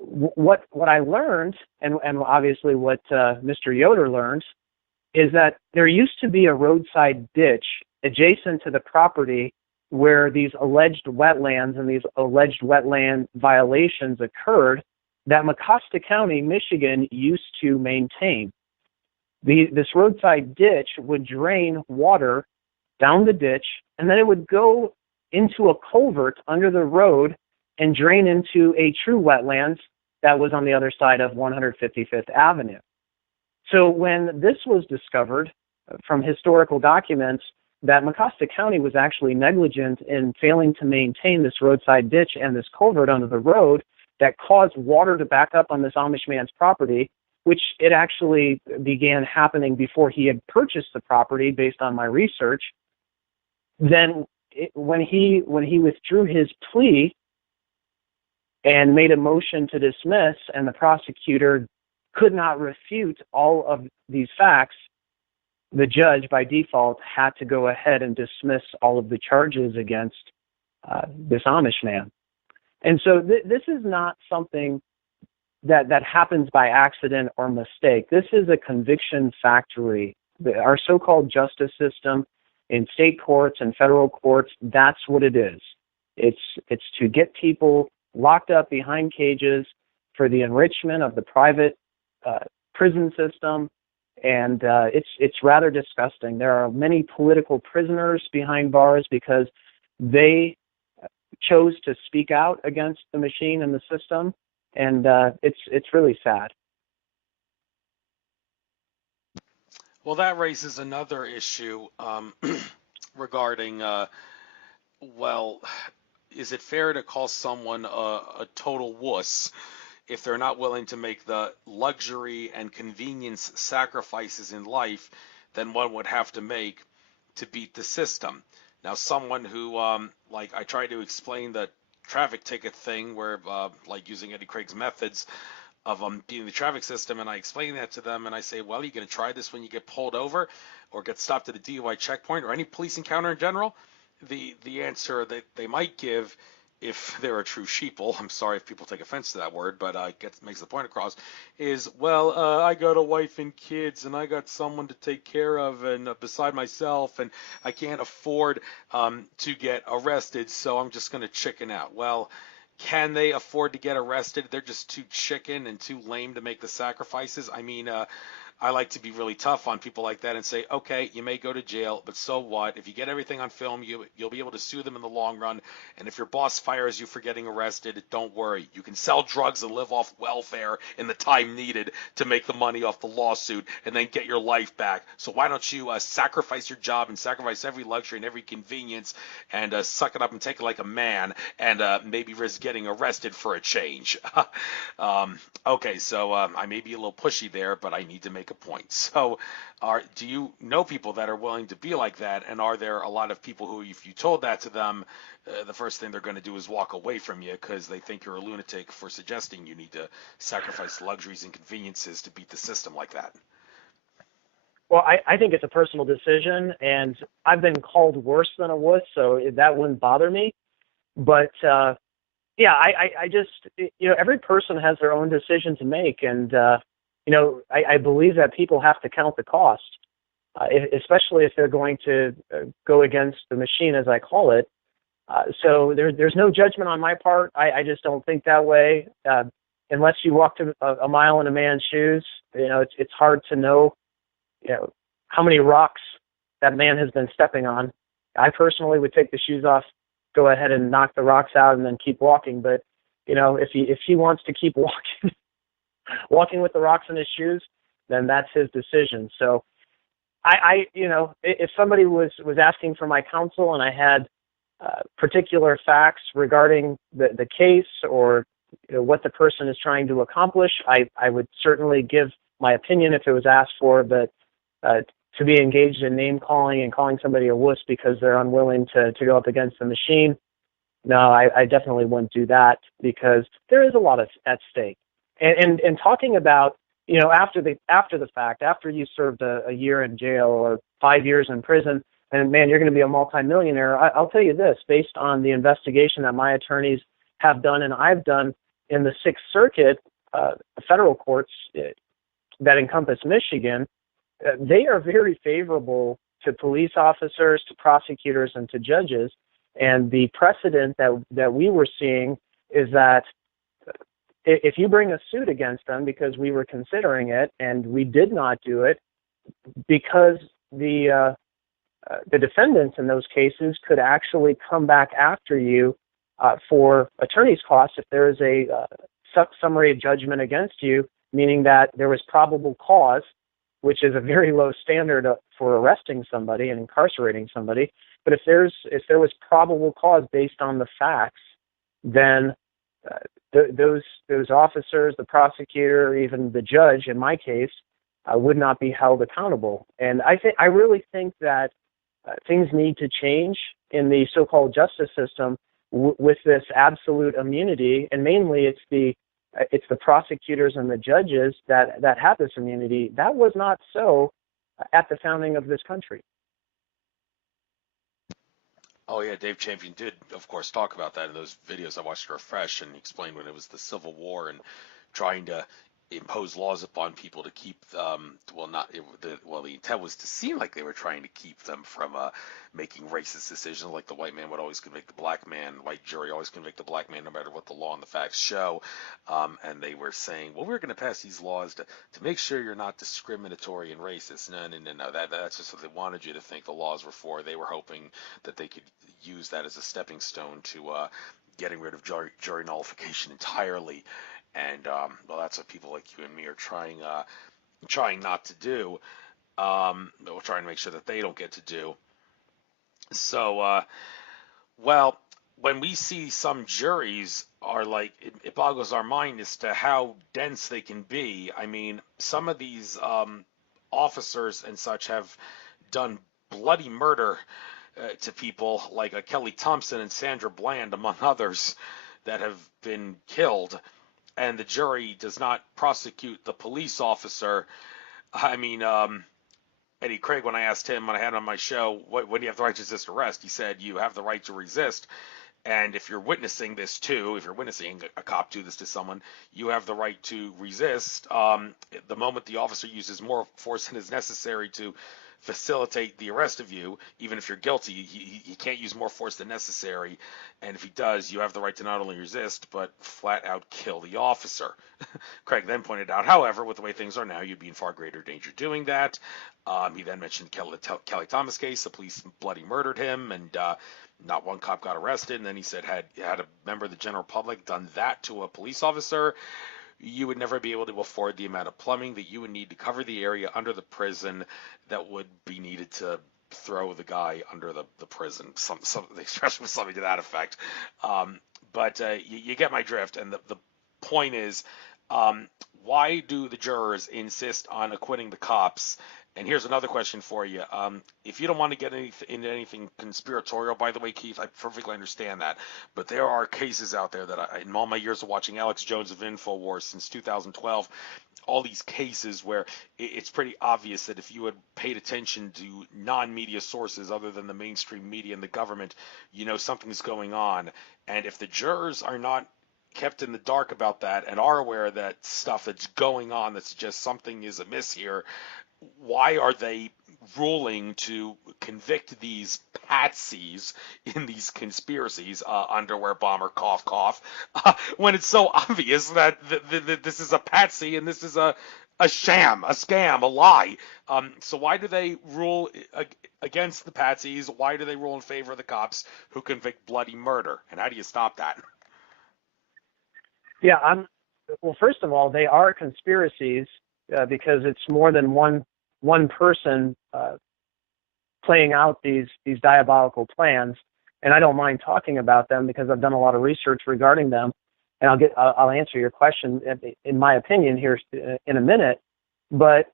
what I learned, and obviously what Mr. Yoder learned, is that there used to be a roadside ditch adjacent to the property where these alleged wetlands and these alleged wetland violations occurred that Mecosta County, Michigan, used to maintain. This roadside ditch would drain water down the ditch, and then it would go into a culvert under the road and drain into a true wetlands that was on the other side of 155th Avenue. So when this was discovered from historical documents that Mecosta County was actually negligent in failing to maintain this roadside ditch and this culvert under the road that caused water to back up on this Amish man's property, which it actually began happening before he had purchased the property based on my research, then when he withdrew his plea and made a motion to dismiss, and the prosecutor could not refute all of these facts, the judge, by default, had to go ahead and dismiss all of the charges against this Amish man. And so this is not something that happens by accident or mistake. This is a conviction factory. Our so-called justice system in state courts and federal courts, that's what it is. It's to get people locked up behind cages for the enrichment of the private prison system, and it's rather disgusting. There are many political prisoners behind bars because they chose to speak out against the machine and the system, and it's really sad. Well, that raises another issue regarding, well, is it fair to call someone a total wuss if they're not willing to make the luxury and convenience sacrifices in life than one would have to make to beat the system? Now, someone who, like, I try to explain the traffic ticket thing where, like, using Eddie Craig's methods of beating the traffic system, and I explain that to them, and I say, well, you going to try this when you get pulled over or get stopped at a DUI checkpoint or any police encounter in general? The answer that they might give, if they're a true sheeple, I'm sorry if people take offense to that word, but makes the point across, is, well, I got a wife and kids, and I got someone to take care of, and beside myself, and I can't afford to get arrested, so I'm just going to chicken out. Well, can they afford to get arrested? They're just too chicken and too lame to make the sacrifices. I mean, I like to be really tough on people like that and say, okay, you may go to jail, but so what? If you get everything on film, you'll be able to sue them in the long run. And if your boss fires you for getting arrested, don't worry. You can sell drugs and live off welfare in the time needed to make the money off the lawsuit and then get your life back. So why don't you sacrifice your job and sacrifice every luxury and every convenience and suck it up and take it like a man and maybe risk getting arrested for a change? Okay, so I may be a little pushy there, but I need to make a point. So, do you know people that are willing to be like that? And are there a lot of people who, if you told that to them, the first thing they're going to do is walk away from you because they think you're a lunatic for suggesting you need to sacrifice luxuries and conveniences to beat the system like that? Well, I think it's a personal decision, and I've been called worse than a wuss, so that wouldn't bother me. But yeah, I just, every person has their own decision to make, and I believe that people have to count the cost, especially if they're going to go against the machine, as I call it. So there's no judgment on my part. I just don't think that way. Unless you walked a mile in a man's shoes, it's hard to know, how many rocks that man has been stepping on. I personally would take the shoes off, go ahead and knock the rocks out, and then keep walking. But if he wants to keep walking with the rocks in his shoes, then that's his decision. So if somebody was asking for my counsel and I had particular facts regarding the case or what the person is trying to accomplish, I would certainly give my opinion if it was asked for. But to be engaged in name calling and calling somebody a wuss because they're unwilling to go up against the machine, no, I definitely wouldn't do that because there is a lot at stake. And talking about, after the fact, after you served a year in jail or 5 years in prison, and man, you're going to be a multimillionaire. I'll tell you this, based on the investigation that my attorneys have done and I've done in the Sixth Circuit, federal courts that encompass Michigan, they are very favorable to police officers, to prosecutors, and to judges. And the precedent that we were seeing is that if you bring a suit against them because we were considering it and we did not do it because the defendants in those cases could actually come back after you for attorney's costs if there is a summary judgment against you, meaning that there was probable cause, which is a very low standard for arresting somebody and incarcerating somebody. But if there was probable cause based on the facts, then those officers, the prosecutor, even the judge, in my case, would not be held accountable. And I really think that things need to change in the so-called justice system with this absolute immunity, and mainly it's the prosecutors and the judges that have this immunity. That was not so at the founding of this country. Oh yeah, Dave Champion did, of course, talk about that in those videos I watched to refresh, and he explained when it was the Civil War and trying to impose laws upon people to keep well not the intent was to seem like they were trying to keep them from making racist decisions, like the white man would always convict the black man, white jury always convict the black man no matter what the law and the facts show. And they were saying, well, we're going to pass these laws to make sure you're not discriminatory and racist. No, that's just what they wanted you to think the laws were for. They were hoping that they could use that as a stepping stone to getting rid of jury nullification entirely. And well, that's what people like you and me are trying not to do. We're trying to make sure that they don't get to do. So, well, when we see some juries are like, it boggles our mind as to how dense they can be. I mean, some of these officers and such have done bloody murder to people like Kelly Thompson and Sandra Bland, among others, that have been killed, and the jury does not prosecute the police officer. I mean, Eddie Craig, when I asked him when I had him on my show, what do you have the right to resist arrest? He said, you have the right to resist. And if you're witnessing this too, if you're witnessing a cop do this to someone, you have the right to resist. The moment the officer uses more force than is necessary to facilitate the arrest of you, even if you're guilty, he can't use more force than necessary. And if he does, you have the right to not only resist, but flat out kill the officer. Craig then pointed out, however, with the way things are now, you'd be in far greater danger doing that. He then mentioned Kelly Thomas case. The police bloody murdered him, and not one cop got arrested. And then he said, had a member of the general public done that to a police officer, you would never be able to afford the amount of plumbing that you would need to cover the area under the prison that would be needed to throw the guy under the prison. The expression was something to that effect. But you get my drift. And the point is, why do the jurors insist on acquitting the cops? And here's another question for you. If you don't want to get into anything conspiratorial, by the way, Keith, I perfectly understand that. But there are cases out there that in all my years of watching Alex Jones of InfoWars since 2012, all these cases where it's pretty obvious that if you had paid attention to non-media sources other than the mainstream media and the government, you know something's going on. And if the jurors are not kept in the dark about that and are aware that stuff that's going on that suggests something is amiss here, why are they ruling to convict these patsies in these conspiracies, underwear bomber, cough, cough, when it's so obvious that this is a patsy and this is a sham, a scam, a lie? So why do they rule against the patsies? Why do they rule in favor of the cops who convict bloody murder? And how do you stop that? Yeah, well, first of all, they are conspiracies because it's more than one person playing out these diabolical plans, and I don't mind talking about them because I've done a lot of research regarding them, and I'll answer your question in my opinion here in a minute. But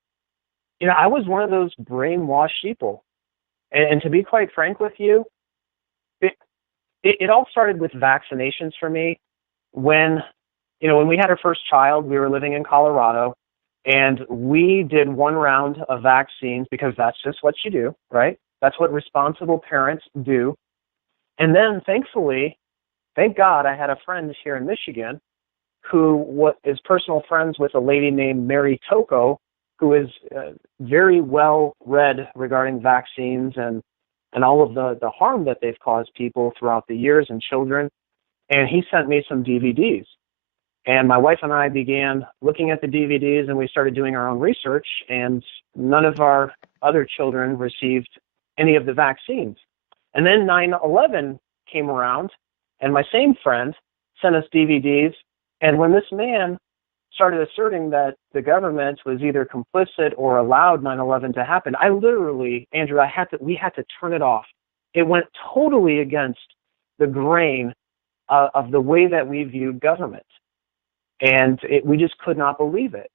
I was one of those brainwashed people, and to be quite frank with you, it all started with vaccinations for me. When we had our first child, we were living in Colorado. And we did one round of vaccines because that's just what you do, right? That's what responsible parents do. And then thankfully, thank God, I had a friend here in Michigan who is personal friends with a lady named Mary Toko, who is very well read regarding vaccines and all of the harm that they've caused people throughout the years and children. And he sent me some DVDs. And my wife and I began looking at the DVDs, and we started doing our own research, and none of our other children received any of the vaccines. And then 9/11 came around, and my same friend sent us DVDs, and when this man started asserting that the government was either complicit or allowed 9/11 to happen, I literally, Andrew, we had to turn it off. It went totally against the grain of the way that we viewed government. And we just could not believe it.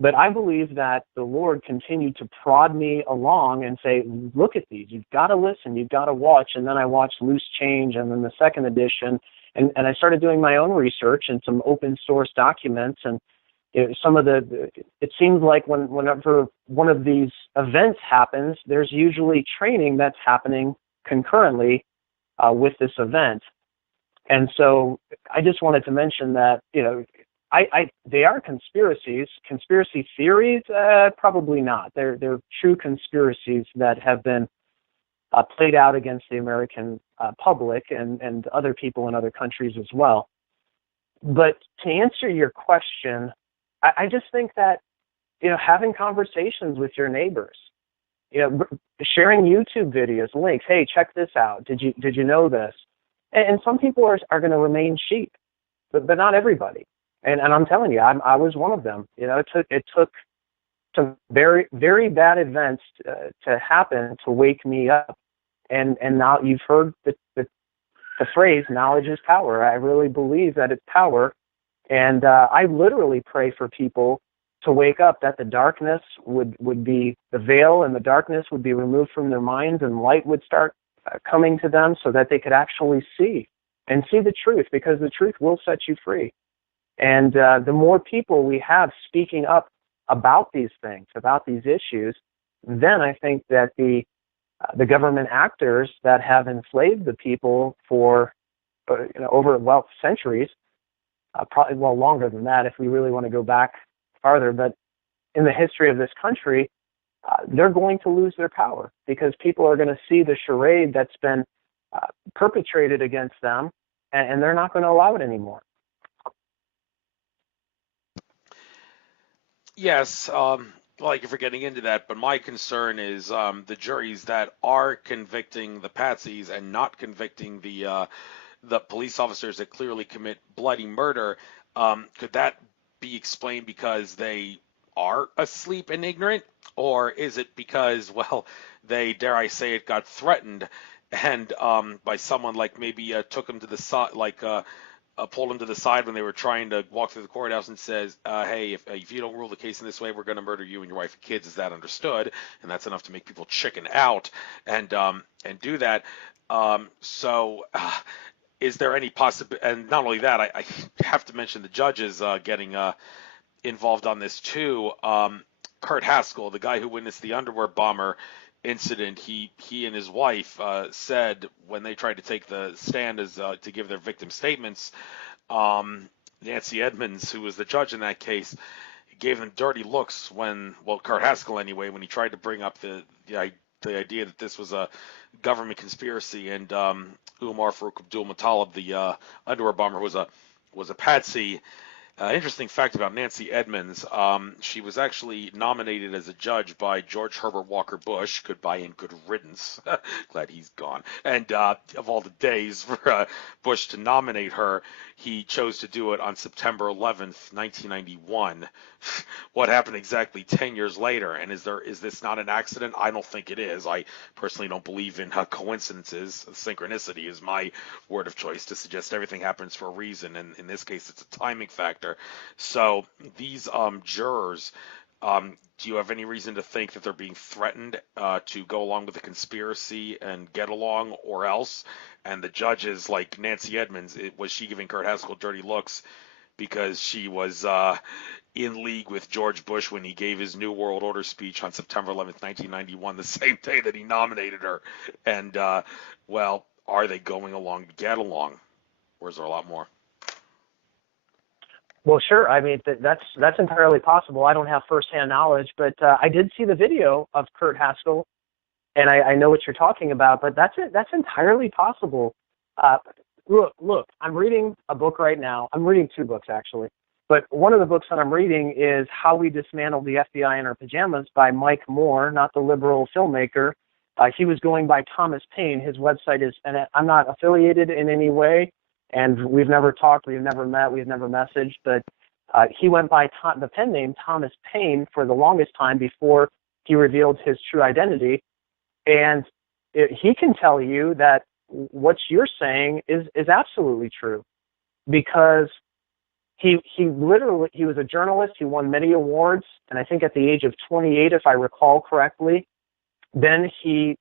But I believe that the Lord continued to prod me along and say, look at these. You've got to listen. You've got to watch. And then I watched Loose Change and then the second edition. And I started doing my own research and some open source documents. And it seems like whenever one of these events happens, there's usually training that's happening concurrently with this event. And so I just wanted to mention that, they are conspiracies. Conspiracy theories, probably not. They're true conspiracies that have been played out against the American public and other people in other countries as well. But to answer your question, I just think that, having conversations with your neighbors, sharing YouTube videos, links. Hey, check this out. Did you know this? And some people are going to remain sheep, but not everybody. And I'm telling you, I was one of them. It took some very, very bad events to happen to wake me up. And now you've heard the phrase, knowledge is power. I really believe that it's power. And I literally pray for people to wake up, that the darkness would be, the veil and the darkness would be removed from their minds, and light would start coming to them, so that they could actually see the truth, because the truth will set you free. And the more people we have speaking up about these things, about these issues, then I think that the government actors that have enslaved the people for over centuries, probably longer than that if we really want to go back farther, but in the history of this country, they're going to lose their power, because people are going to see the charade that's been perpetrated against them, and they're not going to allow it anymore. Yes, like if we're getting into that, but my concern is the juries that are convicting the patsies and not convicting the police officers that clearly commit bloody murder. Could that be explained because they are asleep and ignorant, or is it because, well, they, dare I say it, got threatened and by someone, like maybe took them to the side, like pulled them to the side when they were trying to walk through the courthouse and says, "Hey, if you don't rule the case in this way, we're going to murder you and your wife and kids." Is that understood? And that's enough to make people chicken out and do that. So, is there any possibility? And not only that, I have to mention the judges getting involved on this too. Kurt Haskell, the guy who witnessed the underwear bomber incident, he and his wife said when they tried to take the stand as to give their victim statements, Nancy Edmonds, who was the judge in that case, gave them dirty looks when, well, Kurt Haskell anyway, when he tried to bring up the idea that this was a government conspiracy, and Umar Farouk Abdul Muttalib, the underwear bomber, was a patsy. Interesting fact about Nancy Edmonds, she was actually nominated as a judge by George Herbert Walker Bush. Goodbye and good riddance. Glad he's gone. And of all the days for Bush to nominate her, he chose to do it on September 11th, 1991. What happened exactly 10 years later? And is this not an accident? I don't think it is. I personally don't believe in coincidences. Synchronicity is my word of choice to suggest everything happens for a reason. And in this case, it's a timing factor. So these jurors, do you have any reason to think that they're being threatened to go along with the conspiracy and get along, or else? And the judges, like Nancy Edmonds, was she giving Kurt Haskell dirty looks because she was in league with George Bush when he gave his New World Order speech on September 11th, 1991, the same day that he nominated her? And, well, are they going along to get along? Or is there a lot more? Well, sure. I mean, that's entirely possible. I don't have firsthand knowledge, but I did see the video of Kurt Haskell, and I know what you're talking about. But that's entirely possible. Look, I'm reading a book right now. I'm reading two books actually, but one of the books that I'm reading is "How We Dismantled the FBI in Our Pajamas" by Mike Moore, not the liberal filmmaker. He was going by Thomas Paine. His website is, and I'm not affiliated in any way. And we've never talked, we've never met, we've never messaged, but he went by the pen name Thomas Paine for the longest time before he revealed his true identity. And he can tell you that what you're saying is absolutely true, because he was a journalist. He won many awards, and I think at the age of 28, if I recall correctly, then he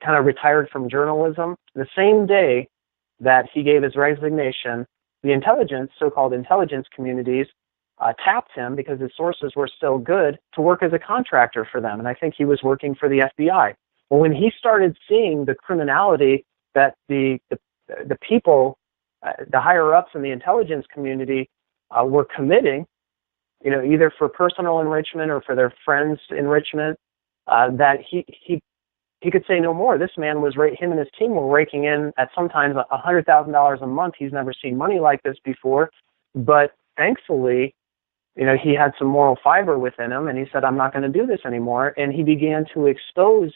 kind of retired from journalism. The same day that he gave his resignation, the so-called intelligence communities tapped him, because his sources were still good, to work as a contractor for them. And I think he was working for the FBI. Well, when he started seeing the criminality that the people, the higher-ups in the intelligence community were committing, either for personal enrichment or for their friends' enrichment, that he could say no more. This man was him and his team were raking in at sometimes $100,000 a month. He's never seen money like this before, but thankfully, he had some moral fiber within him, and he said, "I'm not going to do this anymore." And he began to expose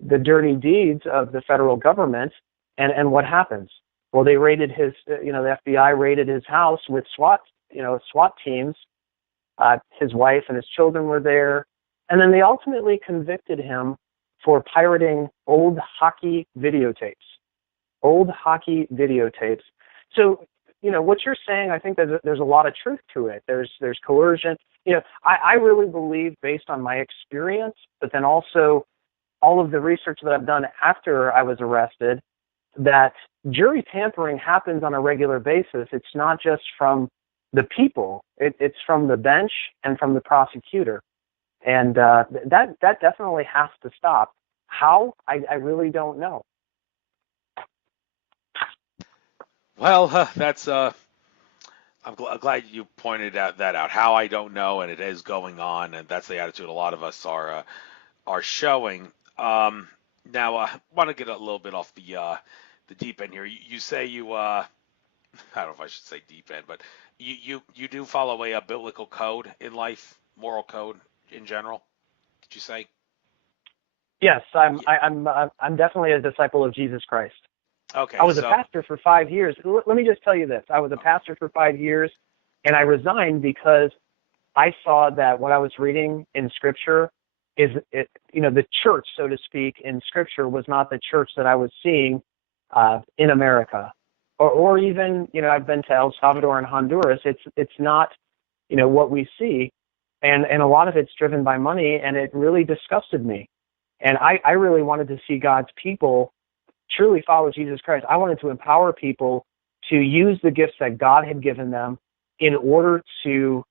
the dirty deeds of the federal government. And what happens? Well, they raided the FBI raided his house with SWAT teams. His wife and his children were there, and then they ultimately convicted him for pirating old hockey videotapes. Old hockey videotapes. So, what you're saying, I think there's a lot of truth to it. There's coercion. I really believe, based on my experience, but then also all of the research that I've done after I was arrested, that jury tampering happens on a regular basis. It's not just from the people. It's from the bench and from the prosecutor. And that definitely has to stop. How? I really don't know. Well, that's I'm glad you pointed that out. How, I don't know, and it is going on, and that's the attitude a lot of us are showing. Now, I want to get a little bit off the deep end here. You say I don't know if I should say deep end, but you do follow a biblical code in life, moral code in general. Did you say? Yes, Yeah. I'm definitely a disciple of Jesus Christ. I Okay, was a so pastor for 5 years. Let me just tell you this. I was a pastor for 5 years, and I resigned because I saw that what I was reading in Scripture the church, so to speak, in Scripture was not the church that I was seeing in America, or even, I've been to El Salvador and Honduras. It's not, what we see, and a lot of it's driven by money, and it really disgusted me. And I really wanted to see God's people truly follow Jesus Christ. I wanted to empower people to use the gifts that God had given them in order to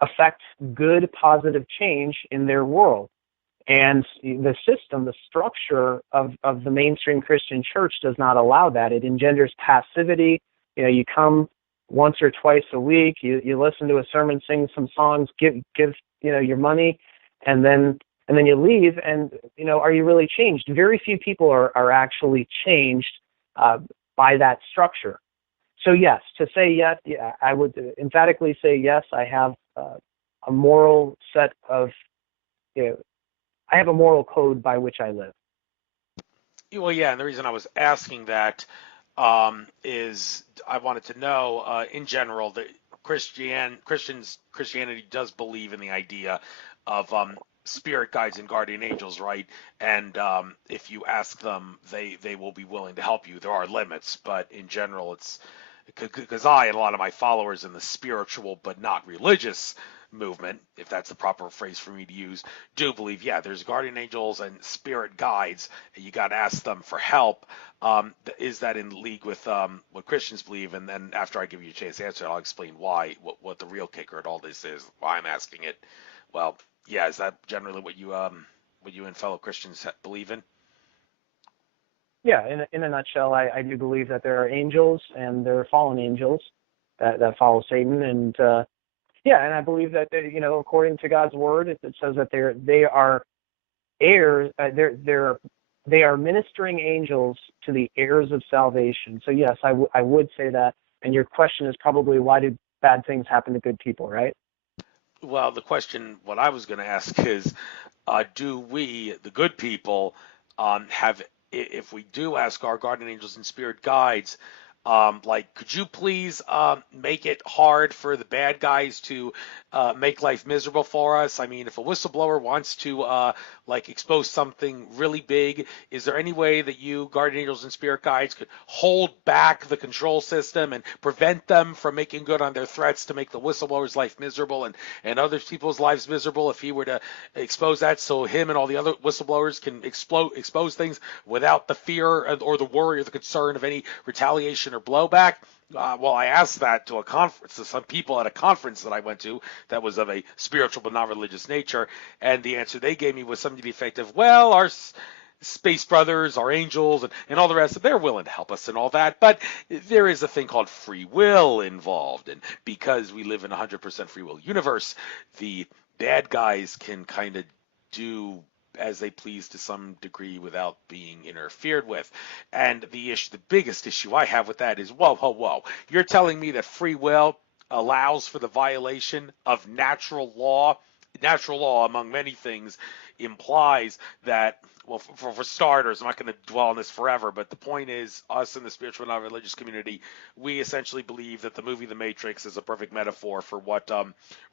affect good, positive change in their world. And the system, the structure of the mainstream Christian church does not allow that. It engenders passivity. You come once or twice a week, you listen to a sermon, sing some songs, give your money, and then you leave. And are you really changed? Very few people are actually changed by that structure. So yes, to say yes, yeah, I would emphatically say yes. I have a moral set of, I have a moral code by which I live. well, yeah, and the reason I was asking that is I wanted to know, in general, that Christianity does believe in the idea of spirit guides and guardian angels, right? And if you ask them, they will be willing to help you. There are limits, but in general, it's because I and a lot of my followers in the spiritual but not religious movement, if that's the proper phrase for me to use, do believe, yeah, there's guardian angels and spirit guides, and you got to ask them for help. Is that in league with what Christians believe? And then after I give you a chance to answer, I'll explain what the real kicker at all this is, why I'm asking it. Well, yeah, is that generally what you and fellow Christians believe in? Yeah, in a nutshell, I do believe that there are angels and there are fallen angels that follow Satan, and yeah, and I believe that according to God's word, it says that they are heirs. They are ministering angels to the heirs of salvation. So yes, I would say that. And your question is probably, why do bad things happen to good people, right? Well, the question, what I was going to ask is, do we, the good people, have, if we do ask our guardian angels and spirit guides, like, could you please make it hard for the bad guys to make life miserable for us? I mean, if a whistleblower wants to like expose something really big, is there any way that you, guardian angels and spirit guides, could hold back the control system and prevent them from making good on their threats to make the whistleblower's life miserable and other people's lives miserable if he were to expose that, so him and all the other whistleblowers can expose things without the fear or the worry or the concern of any retaliation or blowback? Well, I asked that to a conference, to some people at a conference that I went to that was of a spiritual but not religious nature, and the answer they gave me was something to the effect of, well, Space Brothers, our angels, and all the rest, they're willing to help us and all that. But there is a thing called free will involved. And because we live in a 100% free will universe, the bad guys can kind of do as they please to some degree without being interfered with. And the biggest issue I have with that is, whoa, whoa, whoa. You're telling me that free will allows for the violation of natural law? Natural law, among many things, implies that, well, for starters, I'm not going to dwell on this forever, but the point is, us in the spiritual, not religious community, we essentially believe that the movie The Matrix is a perfect metaphor for what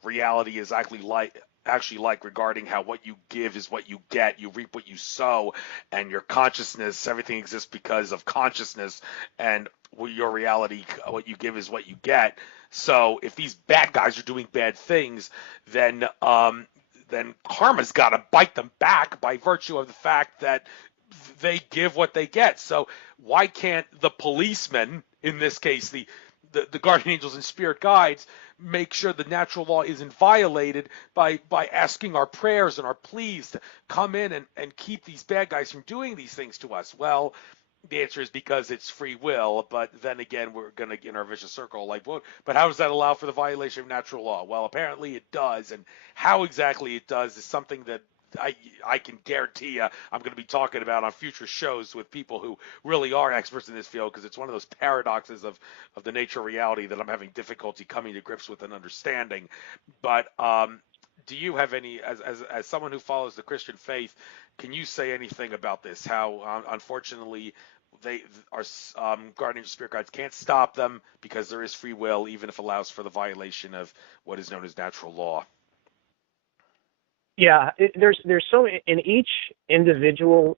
reality is actually like regarding how what you give is what you get, you reap what you sow, and your consciousness, everything exists because of consciousness, and your reality, what you give is what you get. So if these bad guys are doing bad things, then karma's got to bite them back by virtue of the fact that they give what they get. So why can't the policemen, in this case the guardian angels and spirit guides, make sure the natural law isn't violated by asking our prayers and our pleas to come in and keep these bad guys from doing these things to us? Well, the answer is because it's free will, but then again, we're going to get in our vicious circle. Like, well, but how does that allow for the violation of natural law? Well, apparently it does, and how exactly it does is something that I can guarantee you I'm going to be talking about on future shows with people who really are experts in this field, because it's one of those paradoxes of the nature of reality that I'm having difficulty coming to grips with and understanding. But do you have any, as someone who follows the Christian faith, can you say anything about this? How unfortunately they our guardian spirit guides can't stop them because there is free will, even if it allows for the violation of what is known as natural law. Yeah, there's so in each individual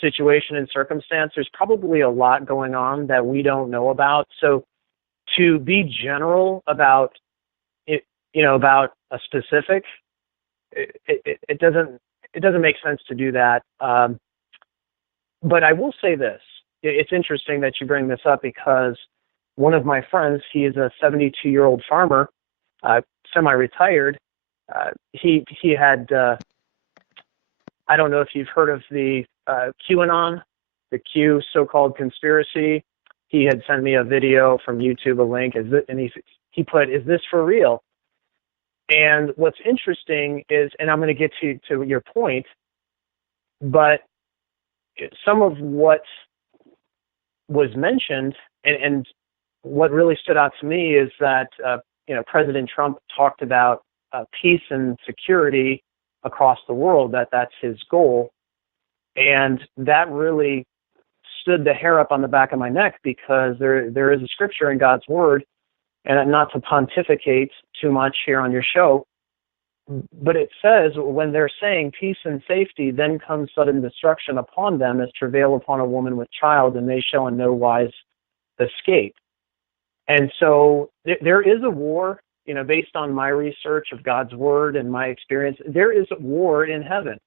situation and circumstance, there's probably a lot going on that we don't know about. So to be general about it, about a specific, it doesn't make sense to do that. But I will say this: it's interesting that you bring this up, because one of my friends, he is a 72-year-old farmer, semi-retired. He had I don't know if you've heard of the QAnon, the Q so-called conspiracy. He had sent me a video from YouTube, a link, and he put, "Is this for real?" And what's interesting is, and I'm going to get to your point, but some of what was mentioned, and what really stood out to me is that President Trump talked about peace and security across the world, that's his goal. And that really stood the hair up on the back of my neck, because there is a scripture in God's word, and not to pontificate too much here on your show, but it says, when they're saying peace and safety, then comes sudden destruction upon them as travail upon a woman with child, and they shall in no wise escape. And so there is a war, based on my research of God's word and my experience, there is a war in heaven.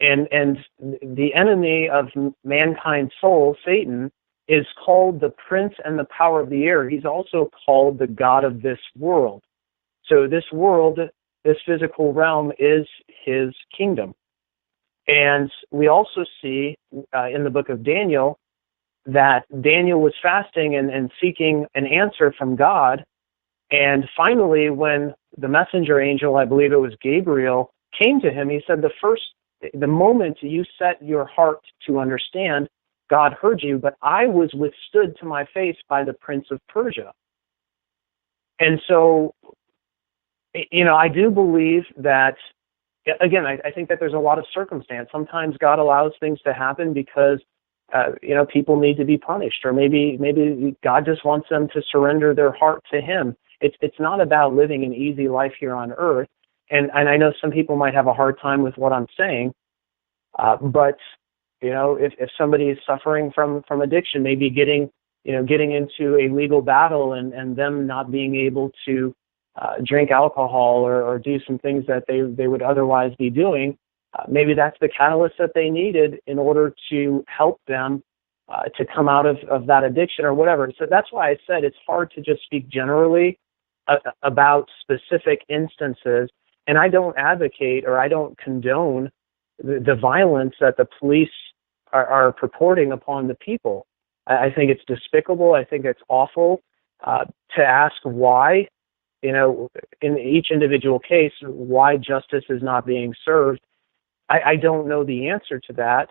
And the enemy of mankind's soul, Satan, is called the prince and the power of the air. He's also called the god of this world. So this world, this physical realm, is his kingdom. And we also see in the book of Daniel that Daniel was fasting and seeking an answer from God. And finally, when the messenger angel, I believe it was Gabriel, came to him, he said, the moment you set your heart to understand, God heard you, but I was withstood to my face by the prince of Persia. And so, I do believe that, again, I think that there's a lot of circumstance. Sometimes God allows things to happen because, people need to be punished, or maybe God just wants them to surrender their heart to him. It's not about living an easy life here on earth. And I know some people might have a hard time with what I'm saying, but if somebody is suffering from addiction, maybe getting into a legal battle and them not being able to drink alcohol or do some things that they would otherwise be doing, maybe that's the catalyst that they needed in order to help them to come out of that addiction or whatever. So that's why I said it's hard to just speak generally about specific instances. And I don't advocate or I don't condone the violence that the police are purporting upon the people. I think it's despicable. I think it's awful to ask why, in each individual case, why justice is not being served. I don't know the answer to that.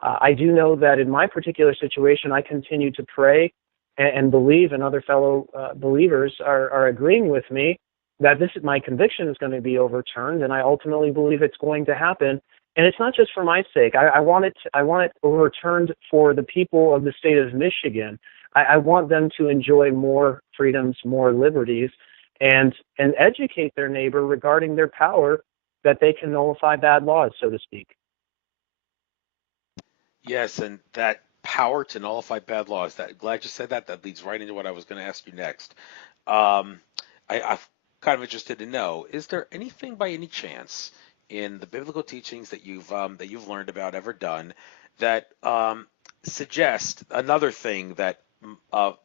I do know that in my particular situation, I continue to pray and believe, and other fellow believers are agreeing with me that my conviction is going to be overturned, and I ultimately believe it's going to happen. And it's not just for my sake. I want it overturned for the people of the state of Michigan. I want them to enjoy more freedoms, more liberties, and educate their neighbor regarding their power that they can nullify bad laws, so to speak. Yes, and that power to nullify bad laws. That glad you said that. That leads right into what I was going to ask you next. Um, I'm kind of interested to know: is there anything by any chance in the biblical teachings that you've learned about, ever done, that suggest another thing that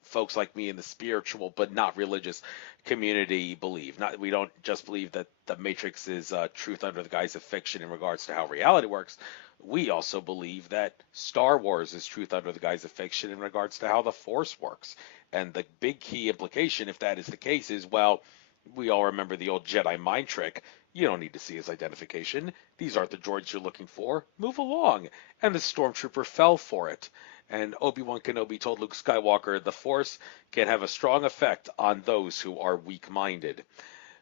folks like me in the spiritual but not religious community believe? Not we don't just believe that the Matrix is truth under the guise of fiction in regards to how reality works. We also believe that Star Wars is truth under the guise of fiction in regards to how the Force works. And the big key implication, if that is the case, is, well, we all remember the old Jedi mind trick. You don't need to see his identification. These aren't the droids you're looking for. Move along. And the stormtrooper fell for it. And Obi-Wan Kenobi told Luke Skywalker, the Force can have a strong effect on those who are weak-minded.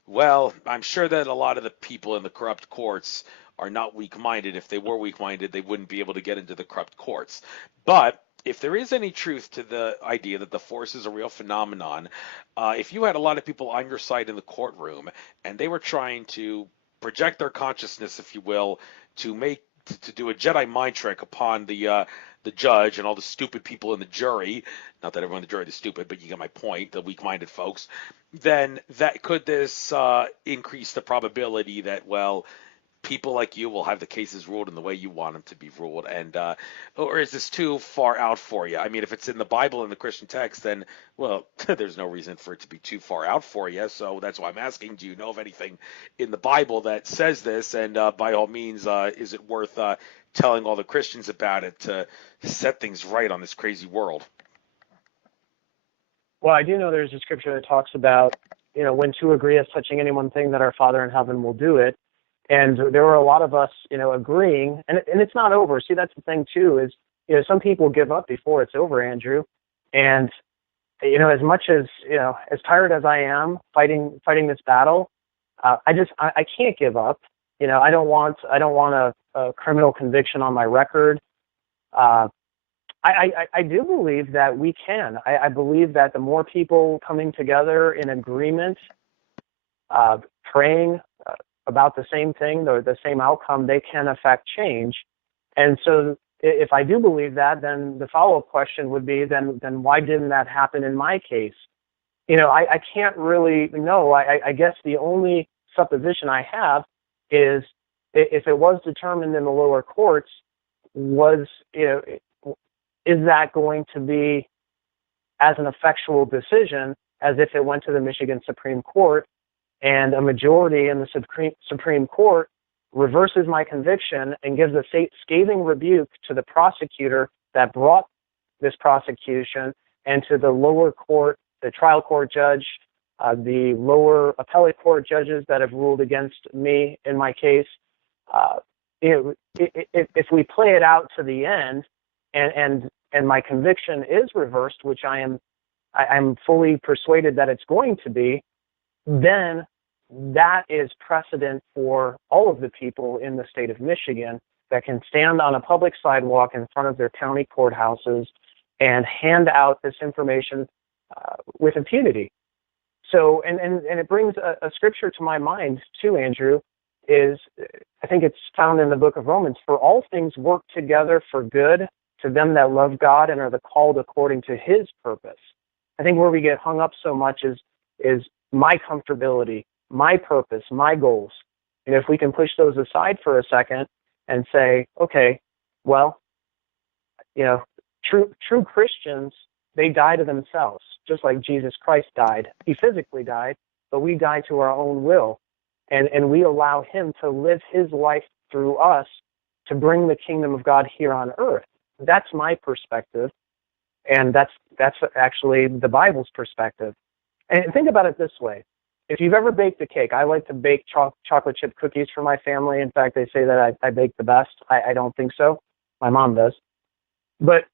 Well, I'm sure that a lot of the people in the corrupt courts are not weak-minded. If they were weak-minded, they wouldn't be able to get into the corrupt courts. But if there is any truth to the idea that the Force is a real phenomenon, if you had a lot of people on your side in the courtroom and they were trying to project their consciousness, if you will, to do a Jedi mind trick upon the judge and all the stupid people in the jury, not that everyone in the jury is stupid, but you get my point, the weak-minded folks, then that could this increase the probability that, well, people like you will have the cases ruled in the way you want them to be ruled, and or is this too far out for you? I mean, if it's in the Bible and the Christian text, then, well, there's no reason for it to be too far out for you. So that's why I'm asking, do you know of anything in the Bible that says this? And by all means, is it worth telling all the Christians about it to set things right on this crazy world? Well, I do know there's a scripture that talks about, when two agree as touching any one thing, that our Father in heaven will do it. And there were a lot of us, agreeing, and it's not over. See, that's the thing too, is, some people give up before it's over, Andrew. And, as much as, as tired as I am fighting this battle, I can't give up. I don't want a criminal conviction on my record. I do believe that we can. I believe that the more people coming together in agreement, praying about the same thing, the same outcome, they can affect change. And so if I do believe that, then the follow-up question would be, then why didn't that happen in my case? I can't really know. I guess the only supposition I have is, if it was determined in the lower courts, is that going to be as an effectual decision as if it went to the Michigan Supreme Court and a majority in the Supreme Court reverses my conviction and gives a scathing rebuke to the prosecutor that brought this prosecution, and to the lower court, the trial court judge, the lower appellate court judges that have ruled against me in my case. If we play it out to the end, and my conviction is reversed, which I'm fully persuaded that it's going to be, then that is precedent for all of the people in the state of Michigan that can stand on a public sidewalk in front of their county courthouses and hand out this information with impunity. So, and it brings a scripture to my mind too, Andrew, is, I think it's found in the book of Romans: for all things work together for good to them that love God and are the called according to his purpose. I think where we get hung up so much is my comfortability, my purpose, my goals. And if we can push those aside for a second and say, okay, well, true Christians, they die to themselves, just like Jesus Christ died. He physically died, but we die to our own will. And we allow him to live his life through us to bring the kingdom of God here on earth. that's my perspective, and that's actually the Bible's perspective. And think about it this way. If you've ever baked a cake, I like to bake chocolate chip cookies for my family. In fact, they say that I bake the best. I don't think so. My mom does. But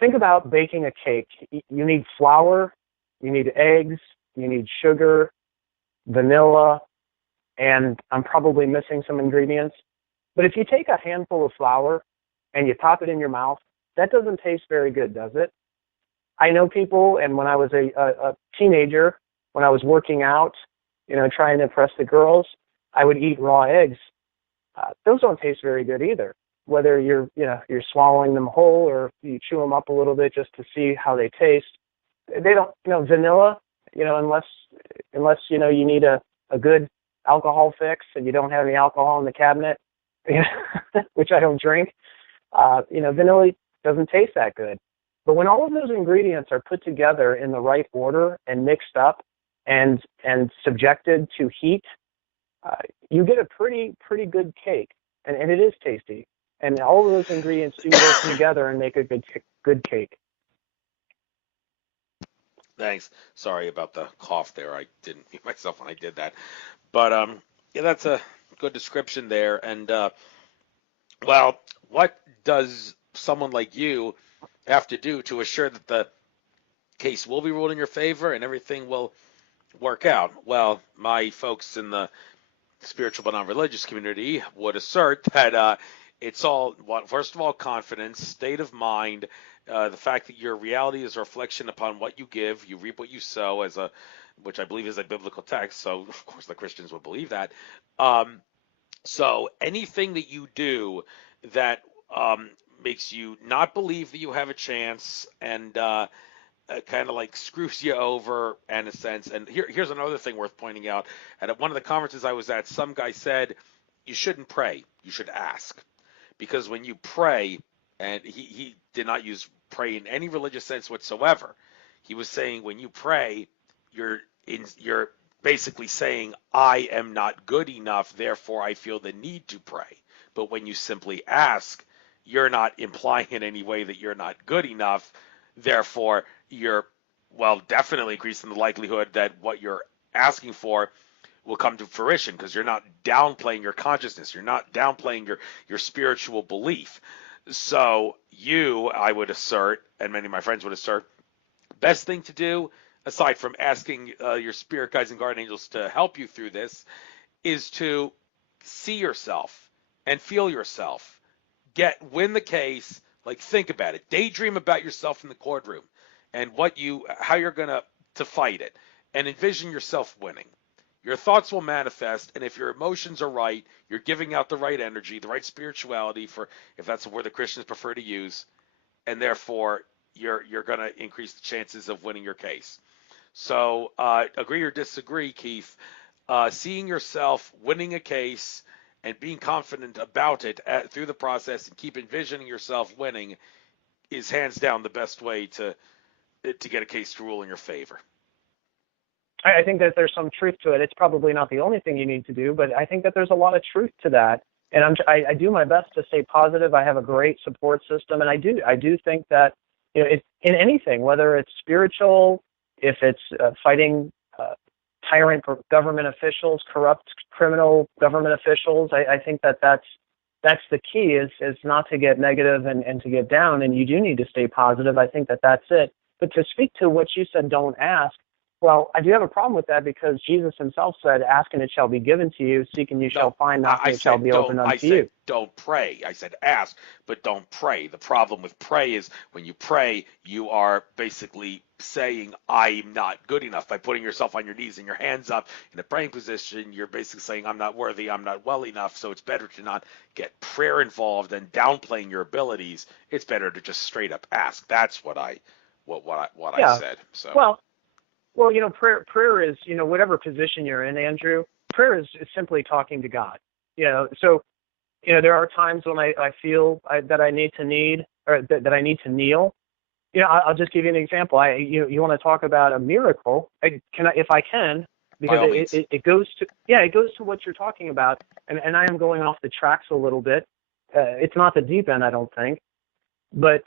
think about baking a cake. You need flour, you need eggs, you need sugar, vanilla, and I'm probably missing some ingredients. But if you take a handful of flour and you pop it in your mouth, that doesn't taste very good, does it? I know people, and when I was a teenager, when I was working out, trying to impress the girls, I would eat raw eggs. Those don't taste very good either. Whether you're swallowing them whole or you chew them up a little bit just to see how they taste, they don't. Vanilla, unless you need a good alcohol fix and you don't have any alcohol in the cabinet, which I don't drink. Vanilla doesn't taste that good. But when all of those ingredients are put together in the right order and mixed up and subjected to heat, you get a pretty good cake, and it is tasty. And all of those ingredients do work together and make a good cake. Thanks. Sorry about the cough there. I didn't mute myself when I did that. But yeah, that's a good description there. And well, what does someone like you have to do to assure that the case will be ruled in your favor and everything will work out? Well, my folks in the spiritual but non-religious community would assert that it's all, well, first of all, confidence, state of mind, the fact that your reality is a reflection upon what you give, you reap what you sow, which I believe is a biblical text. So of course the Christians would believe that. So anything that you do that makes you not believe that you have a chance and kind of like screws you over in a sense. And here's another thing worth pointing out. At one of the conferences I was at, some guy said, you shouldn't pray, you should ask. Because when you pray, and he did not use pray in any religious sense whatsoever. He was saying when you pray, you're basically saying, I am not good enough, therefore I feel the need to pray. But when you simply ask, you're not implying in any way that you're not good enough, therefore you're, well, definitely increasing the likelihood that what you're asking for will come to fruition, because you're not downplaying your consciousness, you're not downplaying your spiritual belief. So I would assert, and many of my friends would assert, best thing to do, aside from asking your spirit guides and guardian angels to help you through this, is to see yourself and feel yourself. Win the case, like think about it. Daydream about yourself in the courtroom and how you're going to fight it, and envision yourself winning. Your thoughts will manifest, and if your emotions are right, you're giving out the right energy, the right spirituality, for if that's the word the Christians prefer to use, and therefore you're going to increase the chances of winning your case. So agree or disagree, Keith, seeing yourself winning a case and being confident about it through the process and keep envisioning yourself winning is hands down the best way to get a case to rule in your favor. I think that there's some truth to it. It's probably not the only thing you need to do, but I think that there's a lot of truth to that. And I do my best to stay positive. I have a great support system, and I do think that in anything, whether it's spiritual, if it's fighting tyrant government officials, corrupt criminal government officials, I think that's the key is not to get negative and to get down. And you do need to stay positive. I think that's it. But to speak to what you said, don't ask. Well, I do have a problem with that because Jesus himself said, ask and it shall be given to you, seek and you shall find, knock and it shall be opened unto you. Don't pray. I said ask, but don't pray. The problem with pray is when you pray, you are basically saying, I'm not good enough. By putting yourself on your knees and your hands up in a praying position, you're basically saying, I'm not worthy, I'm not well enough, so it's better to not get prayer involved and downplaying your abilities. It's better to just straight up ask. That's what I said. So. Well, prayer is, whatever position you're in, Andrew, prayer is simply talking to God. So, there are times when I feel that I need to kneel. I'll just give you an example. You want to talk about a miracle? If I can, because it goes to what you're talking about, and I am going off the tracks a little bit. It's not the deep end, I don't think. But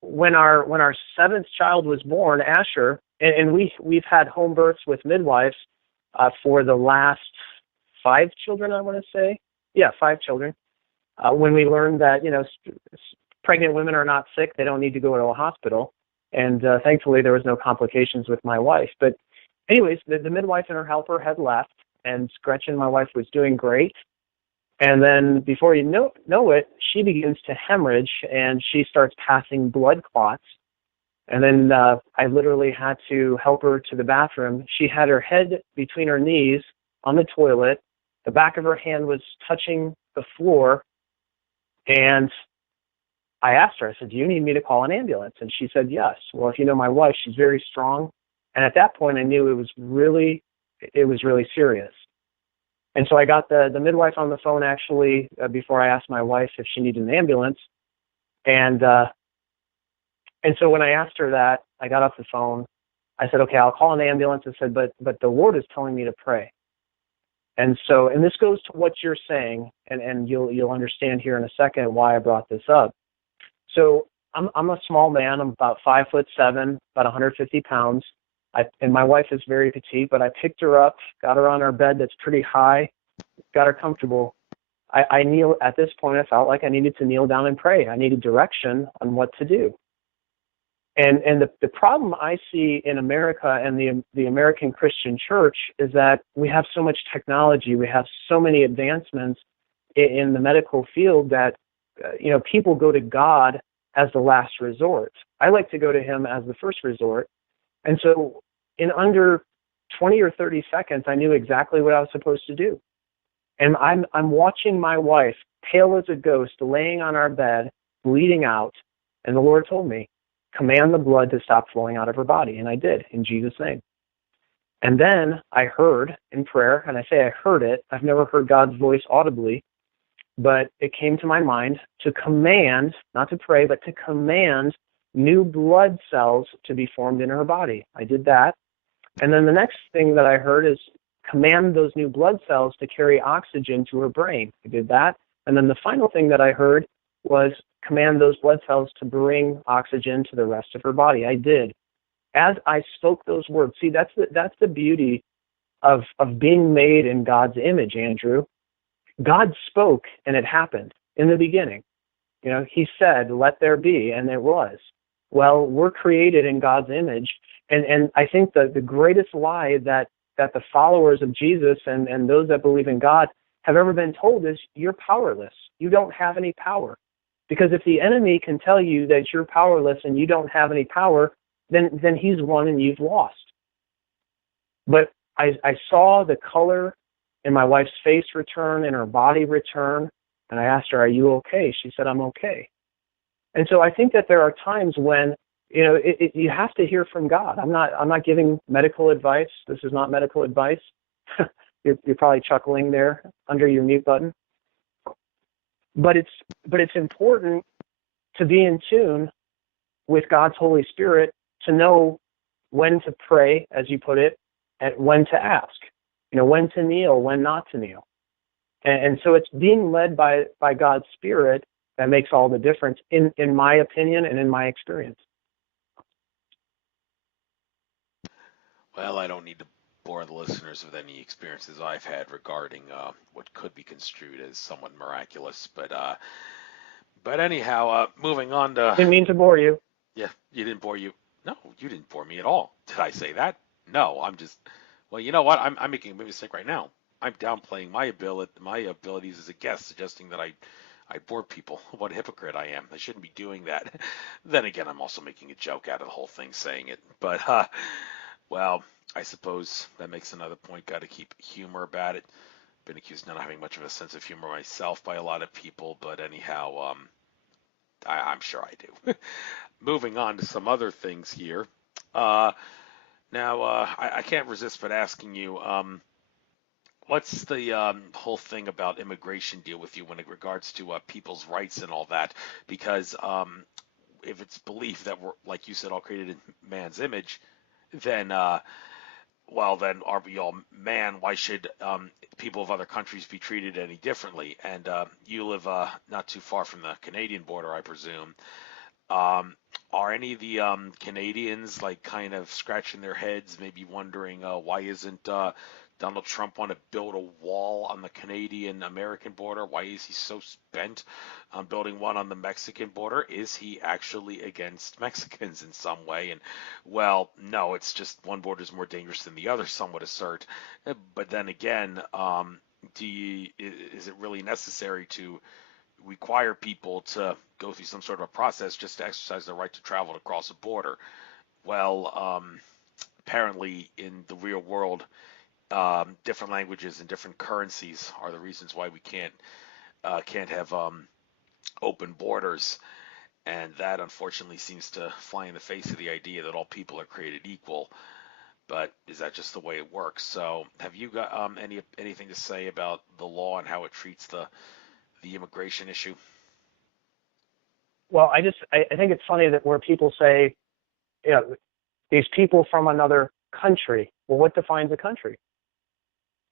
when our seventh child was born, Asher, and we've had home births with midwives for the last five children, I want to say. Yeah, five children. When we learned that pregnant women are not sick, they don't need to go to a hospital, and thankfully there was no complications with my wife. But anyways, the midwife and her helper had left, and Gretchen, my wife, was doing great. And then before you know it, she begins to hemorrhage, and she starts passing blood clots. And then I literally had to help her to the bathroom. She had her head between her knees on the toilet. The back of her hand was touching the floor. And I asked her, I said, "Do you need me to call an ambulance?" And she said, "Yes." Well, if you know my wife, she's very strong. And at that point, I knew it was really serious. And so I got the midwife on the phone actually before I asked my wife if she needed an ambulance. And so when I asked her that, I got off the phone. I said, "Okay, I'll call an ambulance." I said, but the Lord is telling me to pray. And this goes to what you're saying, and you'll understand here in a second why I brought this up. So I'm a small man. I'm about 5'7", about 150 pounds. And my wife is very petite, but I picked her up, got her on our bed that's pretty high, got her comfortable. I kneel at this point. I felt like I needed to kneel down and pray. I needed direction on what to do. And the problem I see in America and the American Christian church is that we have so much technology, we have so many advancements in the medical field that people go to God as the last resort. I like to go to Him as the first resort. And so in under 20 or 30 seconds, I knew exactly what I was supposed to do. And I'm watching my wife, pale as a ghost, laying on our bed, bleeding out. And the Lord told me, "Command the blood to stop flowing out of her body." And I did, in Jesus' name. And then I heard in prayer, and I say I heard it. I've never heard God's voice audibly, but it came to my mind to command, not to pray, but to command new blood cells to be formed in her body. I did that. And then the next thing that I heard is command those new blood cells to carry oxygen to her brain. I did that. And then the final thing that I heard was command those blood cells to bring oxygen to the rest of her body. I did. As I spoke those words, see, that's the beauty of being made in God's image, Andrew. God spoke and it happened in the beginning. He said, "Let there be," and it was. Well, we're created in God's image. And I think that the greatest lie that the followers of Jesus and those that believe in God have ever been told is you're powerless. You don't have any power. Because if the enemy can tell you that you're powerless and you don't have any power, then he's won and you've lost. But I saw the color in my wife's face return, in her body return, and I asked her, "Are you okay?" She said, "I'm okay." And so I think that there are times when you have to hear from God. I'm not giving medical advice. This is not medical advice. You're probably chuckling there under your mute button. But it's important to be in tune with God's Holy Spirit to know when to pray, as you put it, and when to ask. When to kneel, when not to kneel. And so it's being led by God's Spirit that makes all the difference, in my opinion and in my experience. Well, I don't need to bore the listeners with any experiences I've had regarding what could be construed as somewhat miraculous, but anyhow, moving on to Didn't mean to bore you. yeah, you didn't bore you. No, you didn't bore me at all. Did I say that? No, I'm just. Well, you know what? I'm making a mistake right now. I'm downplaying my abilities as a guest, suggesting that I bore people. What a hypocrite I am. I shouldn't be doing that. Then again, I'm also making a joke out of the whole thing saying it. But well, I suppose that makes another point. Got to keep humor about it. Been accused of not having much of a sense of humor myself by a lot of people, but anyhow, I'm sure I do. Moving on to some other things here. Uh, now, I can't resist but asking you, what's the whole thing about immigration deal with you when it regards to people's rights and all that? Because if it's believed that we're, like you said, all created in man's image, then well, then are we all man? Why should people of other countries be treated any differently? And you live not too far from the Canadian border, I presume. Um, are any of the Canadians like kind of scratching their heads, maybe wondering why isn't Donald Trump want to build a wall on the Canadian-American border? Why is he so bent on building one on the Mexican border? Is he actually against Mexicans in some way? And well, no, it's just one border is more dangerous than the other, some would assert. But then again, is it really necessary to require people to go through some sort of a process just to exercise their right to travel across a border? Well, apparently in the real world, different languages and different currencies are the reasons why we can't have open borders, and that unfortunately seems to fly in the face of the idea that all people are created equal. But is that just the way it works? So, have you got anything to say about the law and how it treats the immigration issue? Well, I think it's funny that where people say, you know, these people from another country. Well, what defines a country?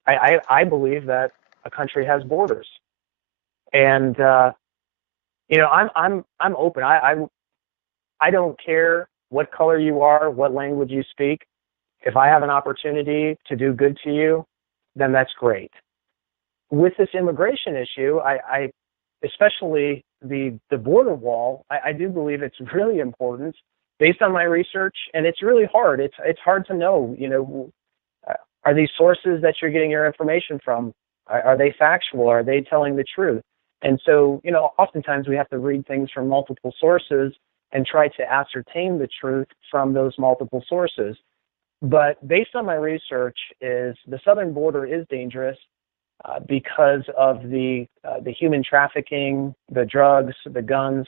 I believe that a country has borders, and I'm open. I don't care what color you are, what language you speak. If I have an opportunity to do good to you, then that's great. With this immigration issue, I especially the border wall, I do believe it's really important based on my research, and it's really hard. It's hard to know, are these sources that you're getting your information from, are they factual? Are they telling the truth? And so, oftentimes we have to read things from multiple sources and try to ascertain the truth from those multiple sources. But based on my research, is the southern border is dangerous because of the human trafficking, the drugs, the guns,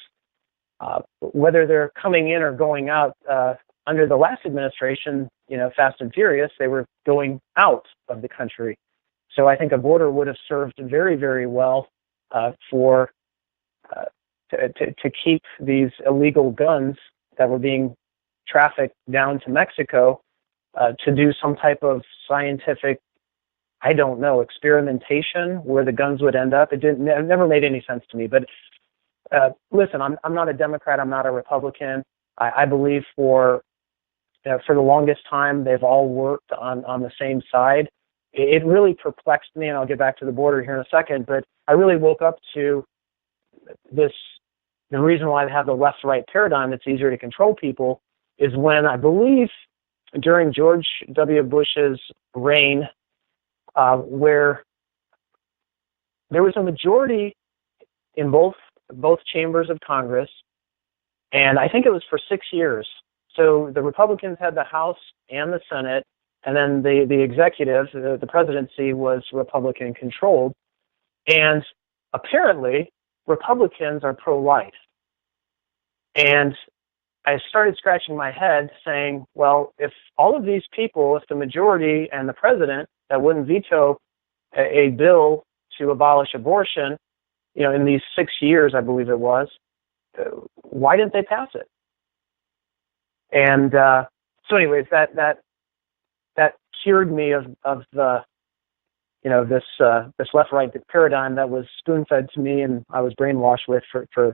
whether they're coming in or going out. Under the last administration, Fast and Furious, they were going out of the country. So I think a border would have served very, very well for to keep these illegal guns that were being trafficked down to Mexico to do some type of scientific, I don't know, experimentation where the guns would end up. It never made any sense to me. But listen, I'm not a Democrat. I'm not a Republican. I believe for the longest time they've all worked on the same side. It really perplexed me, and I'll get back to the border here in a second. But I really woke up to this. The reason why I have the left-right paradigm that's easier to control people is when I believe during George W. Bush's reign, where there was a majority in both chambers of Congress, and I think it was for 6 years. So the Republicans had the House and the Senate, and then the executive, the presidency, was Republican controlled. And apparently, Republicans are pro-life. And I started scratching my head saying, well, if all of these people, if the majority and the president that wouldn't veto a bill to abolish abortion, in these 6 years, I believe it was, why didn't they pass it? And so anyways, that cured me of the, this left-right paradigm that was spoon-fed to me and I was brainwashed with for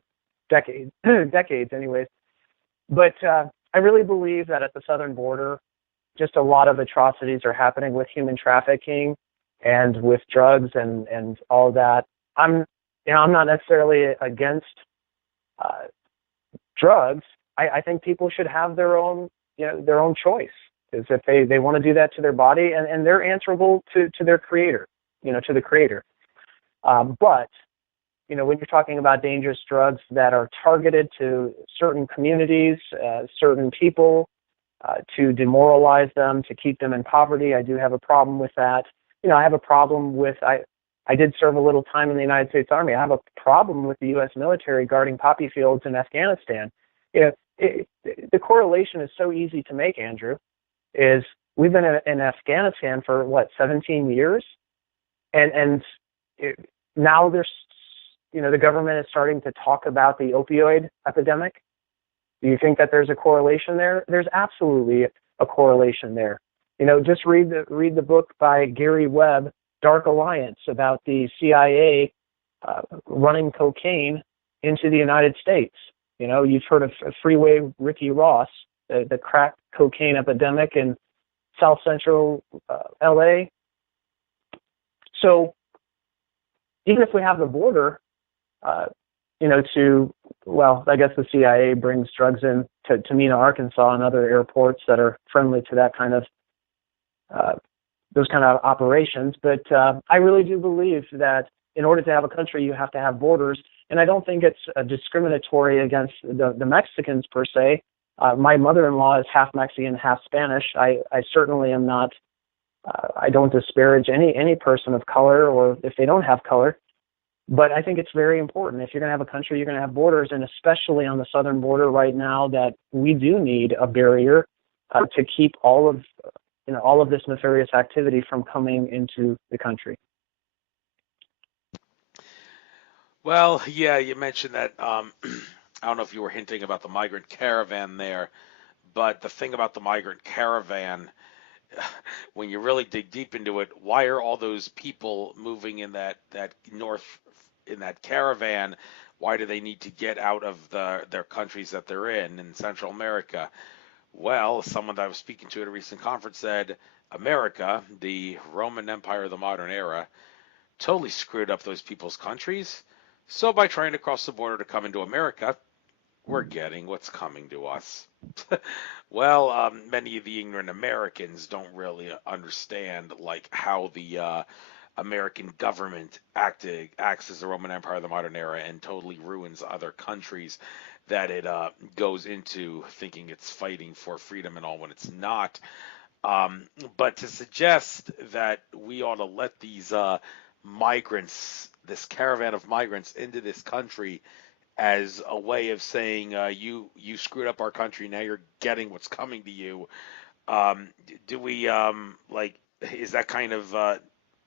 decades anyways. But I really believe that at the southern border, just a lot of atrocities are happening with human trafficking and with drugs and all that. I'm not necessarily against drugs. I think people should have their own choice. Is if they want to do that to their body, and they're answerable to their creator, to the creator. But when you're talking about dangerous drugs that are targeted to certain communities, certain people, to demoralize them, to keep them in poverty, I do have a problem with that. I have a problem with, I did serve a little time in the United States Army. I have a problem with the U.S. military guarding poppy fields in Afghanistan. The correlation is so easy to make, Andrew, is we've been in Afghanistan for, 17 years? And now there's, the government is starting to talk about the opioid epidemic. Do you think that there's a correlation there? There's absolutely a correlation there. Just read the book by Gary Webb, Dark Alliance, about the CIA running cocaine into the United States. You've heard of Freeway Ricky Ross, the crack cocaine epidemic in South Central LA. So even if we have the border, I guess the CIA brings drugs in to Mena, Arkansas, and other airports that are friendly to that kind of those kind of operations. But I really do believe that in order to have a country, you have to have borders. And I don't think it's discriminatory against the Mexicans per se. My mother-in-law is half Mexican, half Spanish. I certainly am not. I don't disparage any person of color, or if they don't have color. But I think it's very important. If you're going to have a country, you're going to have borders, and especially on the southern border right now, that we do need a barrier to keep all of this nefarious activity from coming into the country. Well, yeah, you mentioned that. I don't know if you were hinting about the migrant caravan there, but the thing about the migrant caravan, when you really dig deep into it, why are all those people moving in that north in that caravan? Why do they need to get out of their countries that they're in Central America? Well, someone that I was speaking to at a recent conference said America, the Roman Empire of the modern era, totally screwed up those people's countries. So by trying to cross the border to come into America, we're getting what's coming to us. Well, many of the ignorant Americans don't really understand like how the American government acts as the Roman Empire of the modern era and totally ruins other countries that it goes into thinking it's fighting for freedom and all when it's not. Um, but to suggest that we ought to let these migrants, this caravan of migrants, into this country as a way of saying you screwed up our country, now you're getting what's coming to you. Do we like? Is that kind of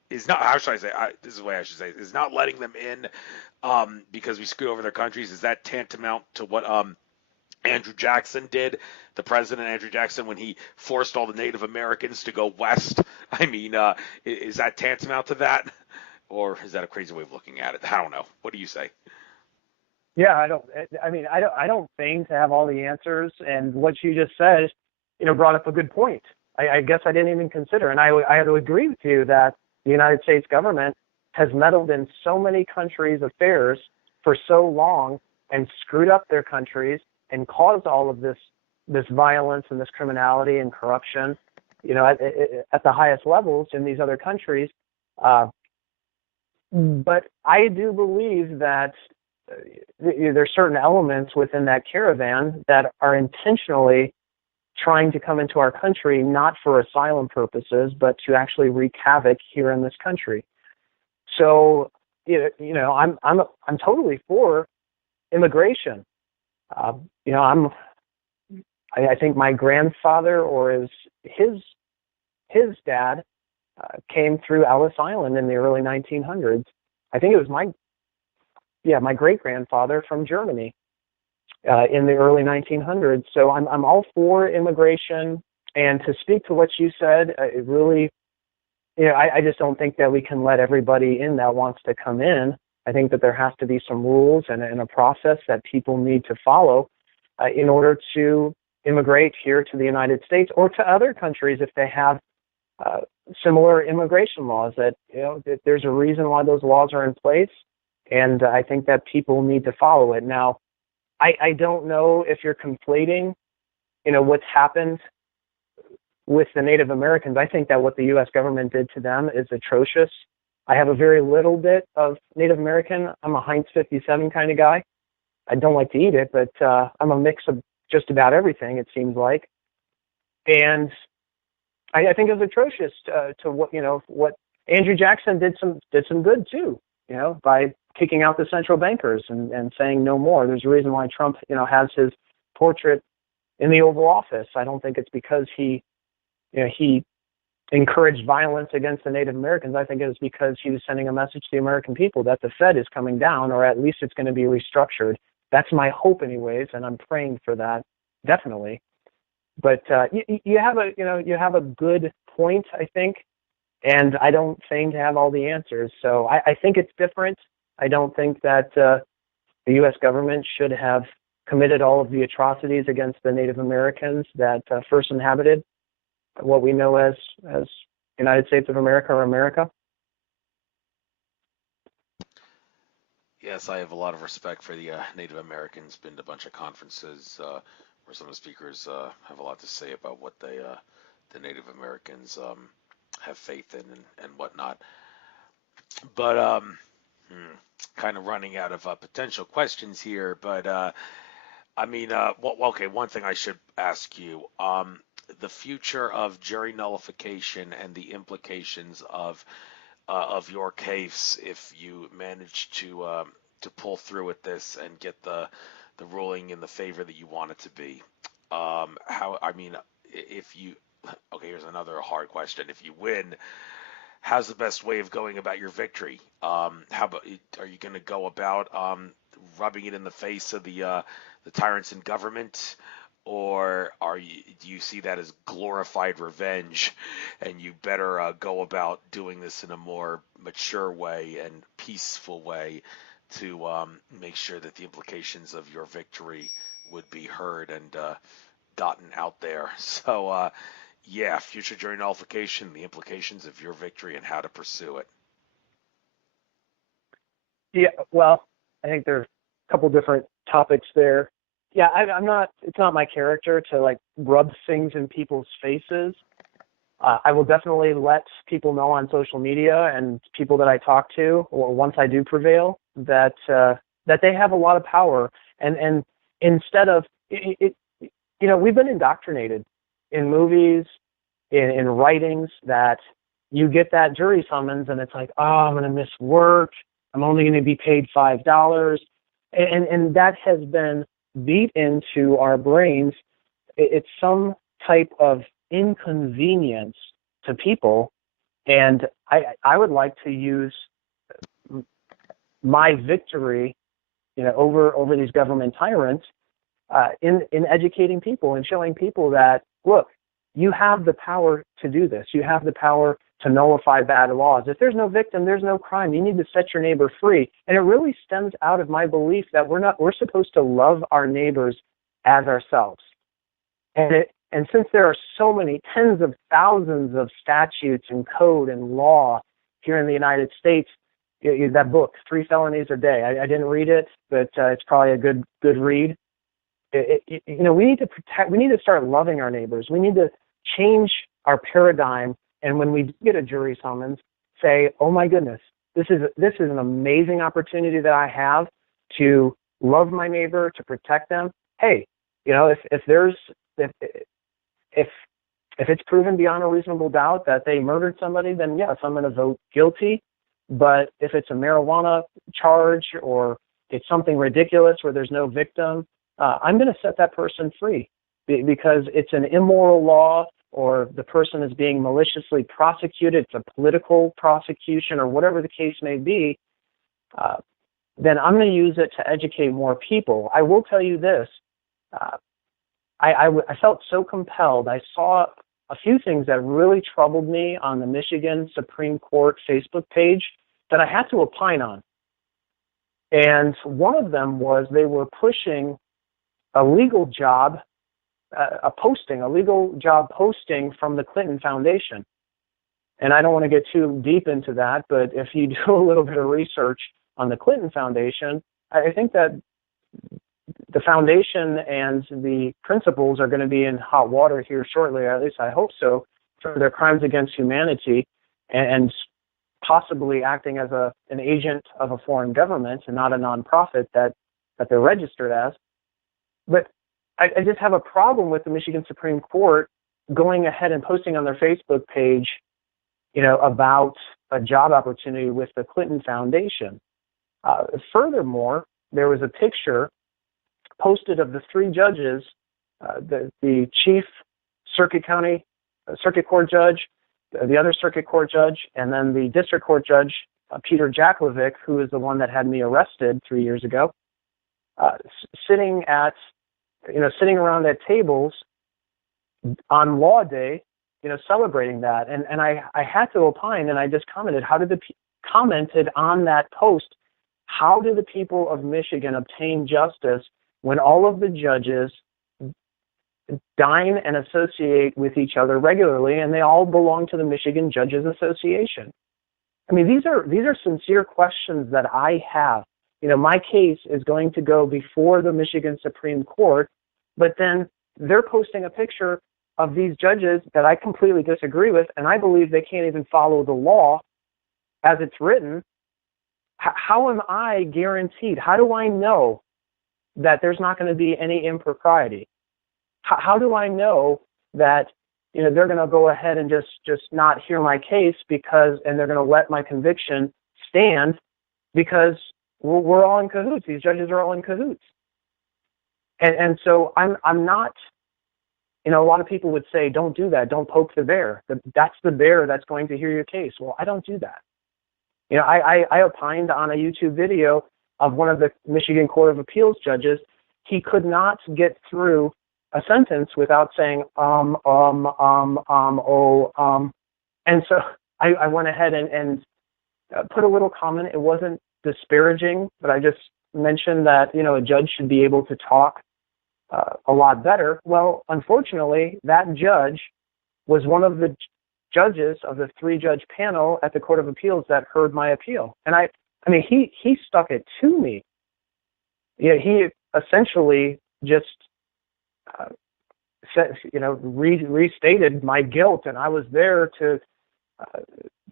is not how should I say? This is the way I should say it, is not letting them in because we screwed over their countries. Is that tantamount to what Andrew Jackson did, the president Andrew Jackson, when he forced all the Native Americans to go west? I mean, is that tantamount to that, or is that a crazy way of looking at it? I don't know. What do you say? Yeah, I don't claim to have all the answers, and what you just said, brought up a good point. I guess I didn't even consider, and I had to agree with you that the United States government has meddled in so many countries' affairs for so long and screwed up their countries and caused all of this violence and this criminality and corruption, at the highest levels in these other countries. But I do believe that there's certain elements within that caravan that are intentionally trying to come into our country, not for asylum purposes, but to actually wreak havoc here in this country. So, I'm totally for immigration. Uh, you know, I'm I think my grandfather or his dad came through Ellis Island in the early 1900s. I think it was my great grandfather from Germany in the early 1900s. So I'm all for immigration. And to speak to what you said, it really, I just don't think that we can let everybody in that wants to come in. I think that there has to be some rules and a process that people need to follow in order to immigrate here to the United States or to other countries if they have similar immigration laws. That that there's a reason why those laws are in place, and I think that people need to follow it. Now, I don't know if you're conflating, what's happened with the Native Americans. I think that what the U.S. government did to them is atrocious. I have a very little bit of Native American. I'm a Heinz 57 kind of guy. I don't like to eat it, but I'm a mix of just about everything, it seems like. And I think it was atrocious to what Andrew Jackson did some good too, by kicking out the central bankers and saying no more. There's a reason why Trump, has his portrait in the Oval Office. I don't think it's because he encouraged violence against the Native Americans. I think it was because he was sending a message to the American people that the Fed is coming down, or at least it's going to be restructured. That's my hope, anyways, and I'm praying for that, definitely. But you have a good point, I think, and I don't claim to have all the answers. So I think it's different. I don't think that the U.S. government should have committed all of the atrocities against the Native Americans that first inhabited what we know as United States of America or America. Yes, I have a lot of respect for the Native Americans. Been to a bunch of conferences where some of the speakers have a lot to say about what the Native Americans have faith in and whatnot. But kind of running out of potential questions here. But I mean, well, okay, one thing I should ask you: the future of jury nullification and the implications of your case if you manage to pull through with this and get the ruling in the favor that you want it to be. How? I mean, if you okay, here's another hard question. If you win, how's the best way of going about your victory? How about are you going to go about rubbing it in the face of the tyrants in government, or do you see that as glorified revenge, and you better go about doing this in a more mature way and peaceful way to make sure that the implications of your victory would be heard and gotten out there? So yeah, future jury nullification, the implications of your victory and how to pursue it. Yeah, well, I think there's a couple different topics there. Yeah, I'm not. It's not my character to like rub things in people's faces. I will definitely let people know on social media and people that I talk to, or once I do prevail, that they have a lot of power. And instead of we've been indoctrinated in movies, in writings, that you get that jury summons and it's like, oh, I'm going to miss work. I'm only going to be paid $5, and that has been beat into our brains. It's some type of inconvenience to people, and I would like to use my victory, over these government tyrants, in educating people and showing people that, look, you have the power to do this. You have the power to nullify bad laws. If there's no victim, there's no crime. You need to set your neighbor free. And it really stems out of my belief that we're supposed to love our neighbors as ourselves. And since there are so many tens of thousands of statutes and code and law here in the United States, that book, 3 Felonies a Day, I didn't read it, but it's probably a good read. We need to protect. We need to start loving our neighbors. We need to change our paradigm. And when we get a jury summons, say, "Oh my goodness, this is an amazing opportunity that I have to love my neighbor, to protect them." Hey, if it's proven beyond a reasonable doubt that they murdered somebody, then yes, I'm going to vote guilty. But if it's a marijuana charge or it's something ridiculous where there's no victim, I'm going to set that person free because it's an immoral law, or the person is being maliciously prosecuted, it's a political prosecution, or whatever the case may be. Then I'm going to use it to educate more people. I will tell you this. I felt so compelled. I saw a few things that really troubled me on the Michigan Supreme Court Facebook page that I had to opine on. And one of them was they were pushing a legal job posting from the Clinton Foundation. And I don't want to get too deep into that, but if you do a little bit of research on the Clinton Foundation, I think that the foundation and the principals are going to be in hot water here shortly, or at least I hope so, for their crimes against humanity and possibly acting as an agent of a foreign government and not a nonprofit that they're registered as. But I just have a problem with the Michigan Supreme Court going ahead and posting on their Facebook page, about a job opportunity with the Clinton Foundation. Furthermore, there was a picture posted of the 3 judges, the chief circuit court judge, the other circuit court judge, and then the district court judge, Peter Jaklovic, who is the one that had me arrested 3 years ago, sitting around at tables on Law Day, celebrating that. And I had to opine, and I just commented on that post, how do the people of Michigan obtain justice when all of the judges dine and associate with each other regularly, and they all belong to the Michigan Judges Association? I mean, these are sincere questions that I have. You know, my case is going to go before the Michigan Supreme Court, but then they're posting a picture of these judges that I completely disagree with, and I believe they can't even follow the law as it's written. How am I guaranteed? How do I know that there's not going to be any impropriety? How do I know that, you know, they're going to go ahead and just not hear my case and they're going to let my conviction stand because we're all in cahoots. These judges are all in cahoots. And so I'm not, you know, a lot of people would say, don't do that. Don't poke the bear. That's the bear that's going to hear your case. Well, I don't do that. You know, I opined on a YouTube video of one of the Michigan Court of Appeals judges. He could not get through a sentence without saying, And so I went ahead and put a little comment. It wasn't disparaging, but I just mentioned that, you know, a judge should be able to talk a lot better. Well, unfortunately, that judge was one of the judges of the 3-judge panel at the Court of Appeals that heard my appeal. And I mean, he stuck it to me. You know, he essentially just said, you know, restated my guilt, and I was there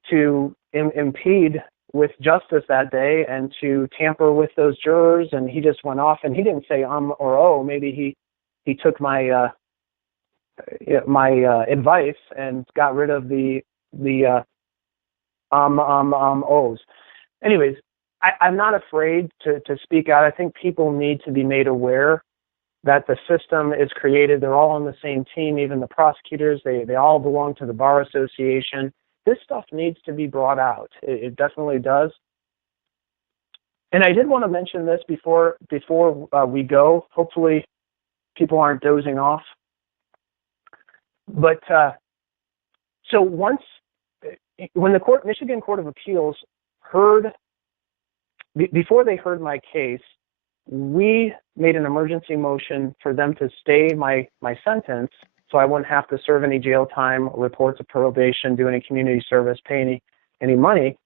to impede with justice that day and to tamper with those jurors. And he just went off, and he didn't say or oh. Maybe he took my advice and got rid of the ohs. Anyways, I'm not afraid to speak out. I think people need to be made aware that the system is created. They're all on the same team, even the prosecutors. They all belong to the Bar Association. This stuff needs to be brought out. It definitely does. And I did want to mention this before we go. Hopefully people aren't dozing off. But so when the Michigan Court of Appeals before they heard my case, we made an emergency motion for them to stay my sentence so I wouldn't have to serve any jail time, report to probation, do any community service, pay any money.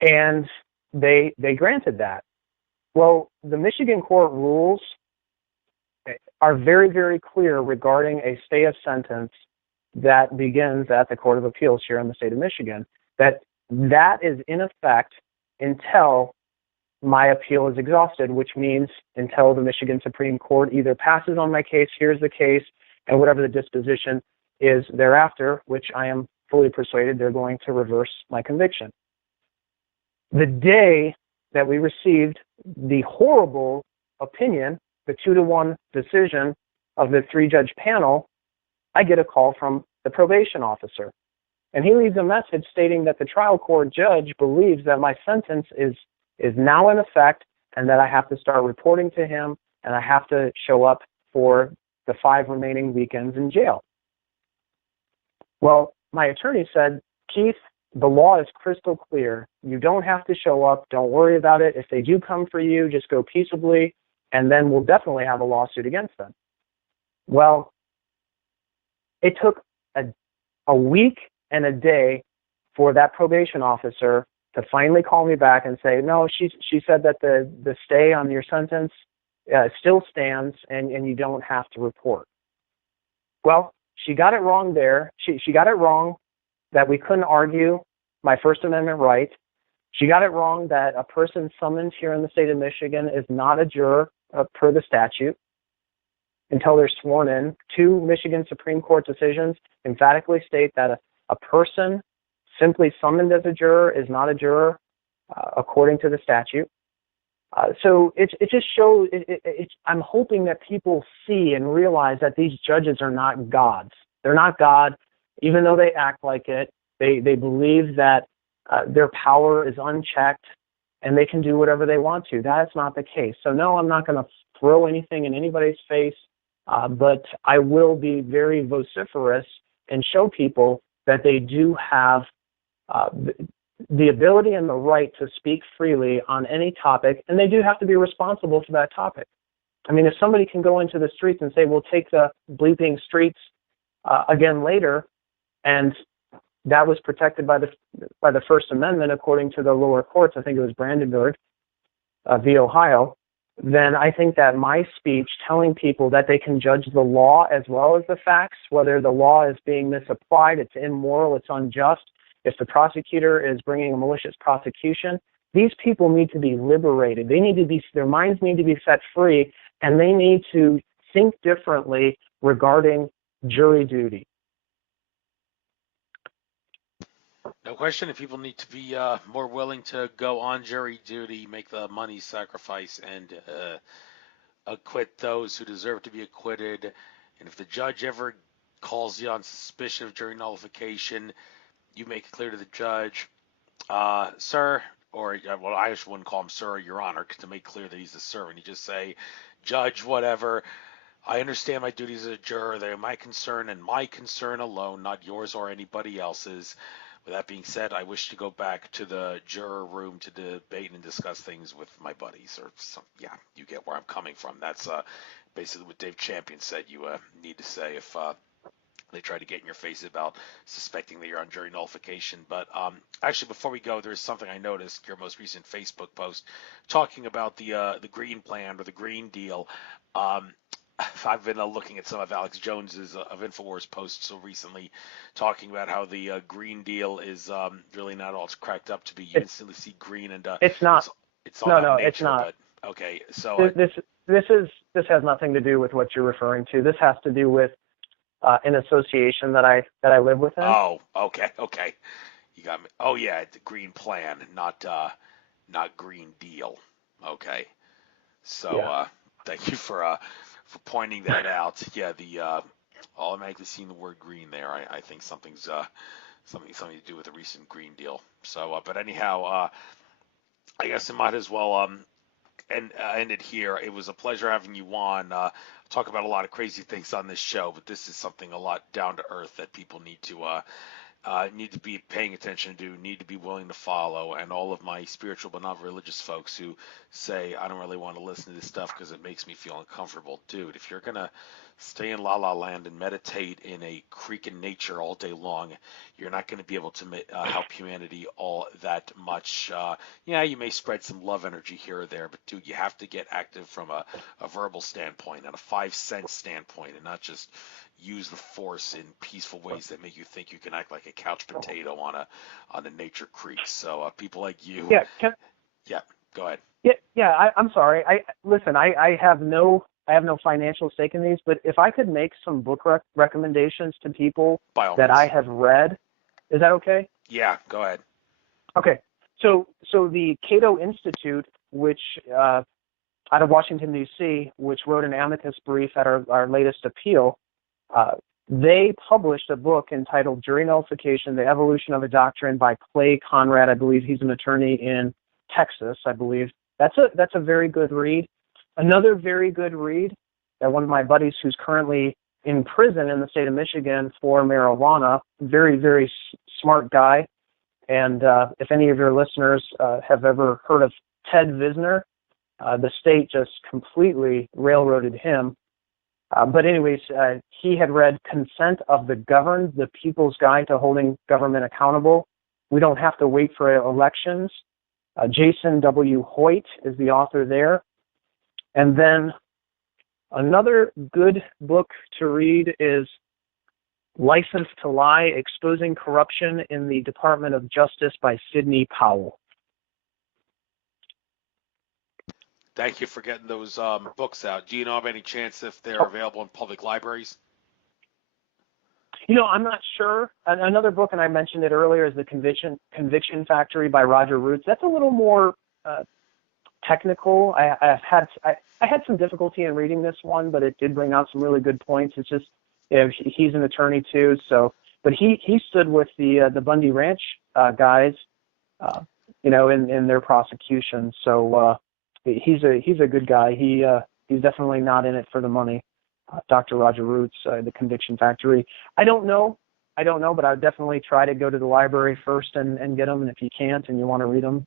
And they granted that. Well, the Michigan court rules are very, very clear regarding a stay of sentence that begins at the Court of Appeals here in the state of Michigan, that is in effect until my appeal is exhausted, which means until the Michigan Supreme Court either passes on my case, hears the case, and whatever the disposition is thereafter, which I am fully persuaded they're going to reverse my conviction. The day that we received the horrible opinion, the 2-1 decision of the 3-judge panel, I get a call from the probation officer. And he leaves a message stating that the trial court judge believes that my sentence is now in effect and that I have to start reporting to him and I have to show up for the 5 remaining weekends in jail. Well, my attorney said, Keith, the law is crystal clear. You don't have to show up. Don't worry about it. If they do come for you, just go peaceably, and then we'll definitely have a lawsuit against them. Well, it took a week and a day for that probation officer to finally call me back and say, no, she said that the stay on your sentence still stands and you don't have to report. Well, she got it wrong there. She got it wrong that we couldn't argue my First Amendment right. She got it wrong that a person summoned here in the state of Michigan is not a juror per the statute until they're sworn in. 2 Michigan Supreme Court decisions emphatically state that a person simply summoned as a juror is not a juror according to the statute. So it just shows, I'm hoping that people see and realize that these judges are not gods. They're not God, even though they act like it. They believe that their power is unchecked and they can do whatever they want to. That's not the case. So no, I'm not going to throw anything in anybody's face, but I will be very vociferous and show people that they do have the ability and the right to speak freely on any topic, and they do have to be responsible for that topic. I mean, if somebody can go into the streets and say, we'll take the bleeping streets again later, and that was protected by the First Amendment according to the lower courts, I think it was Brandenburg v. Ohio, then I think that my speech telling people that they can judge the law as well as the facts, whether the law is being misapplied, it's immoral, it's unjust, if the prosecutor is bringing a malicious prosecution, these people need to be liberated. Their minds need to be set free, and they need to think differently regarding jury duty. No question. If people need to be more willing to go on jury duty, make the money sacrifice, and acquit those who deserve to be acquitted. And if the judge ever calls you on suspicion of jury nullification, you make it clear to the judge, sir, or, well, I just wouldn't call him sir or your honor, to make clear that he's the sir, and you just say, judge, whatever, I understand my duties as a juror. They're my concern and my concern alone, not yours or anybody else's. With that being said, I wish to go back to the juror room to debate and discuss things with my buddies. Or some, yeah, you get where I'm coming from. That's basically what Dave Champion said you need to say if they try to get in your face about suspecting that you're on jury nullification. But actually, before we go, there's something I noticed, your most recent Facebook post, talking about the Green Plan or the Green Deal. I've been looking at some of Alex Jones's of Infowars posts so recently, talking about how the Green Deal is really not all it's cracked up to be. You instantly see green, and it's not. it's all No, about nature. it's not. But okay, so this has nothing to do with what you're referring to. This has to do with an association that I live within. Oh, okay, you got me. Oh yeah, the Green Plan, not Green Deal. Okay, so yeah. thank you for pointing that out. Yeah, the automatically seeing the word green there. I think something's something to do with the recent Green Deal. So, but anyhow, I guess I might as well end it here. It was a pleasure having you on. Talk about a lot of crazy things on this show, but this is something a lot down to earth that people need to be paying attention to, need to be willing to follow. And all of my spiritual but not religious folks who say, I don't really want to listen to this stuff because it makes me feel uncomfortable. Dude, if you're going to stay in La La Land and meditate in a creek in nature all day long, you're not going to be able to help humanity all that much. Yeah, you may spread some love energy here or there, but dude, you have to get active from a verbal standpoint and a 5-sense standpoint, and not just use the force in peaceful ways that make you think you can act like a couch potato on a nature creek. So people like you. Yeah. Yeah. Go ahead. Yeah. I'm sorry. I have no financial stake in these, but if I could make some book recommendations to people that I have read, is that okay? Yeah. Go ahead. Okay. So the Cato Institute, which out of Washington D.C., which wrote an amicus brief at our latest appeal. They published a book entitled Jury Nullification, The Evolution of a Doctrine by Clay Conrad. I believe he's an attorney in Texas, I believe. That's a very good read. Another very good read that one of my buddies who's currently in prison in the state of Michigan for marijuana, very, very smart guy. And if any of your listeners have ever heard of Ted Visner, the state just completely railroaded him. But anyways, he had read Consent of the Governed, The People's Guide to Holding Government Accountable. We don't have to wait for elections. Jason W. Hoyt is the author there. And then another good book to read is License to Lie, Exposing Corruption in the Department of Justice by Sidney Powell. Thank you for getting those books out. Do you know of any chance if they're available in public libraries? I'm not sure. Another book, and I mentioned it earlier, is The Conviction Factory by Roger Roots. That's a little more technical. I had some difficulty in reading this one, but it did bring out some really good points. It's just he's an attorney too, but he stood with the Bundy Ranch guys, in their prosecution. So he's a good guy. He's definitely not in it for the money. Dr. Roger Roots, The Conviction Factory. I don't know, but I would definitely try to go to the library first and get them. And if you can't and you want to read them,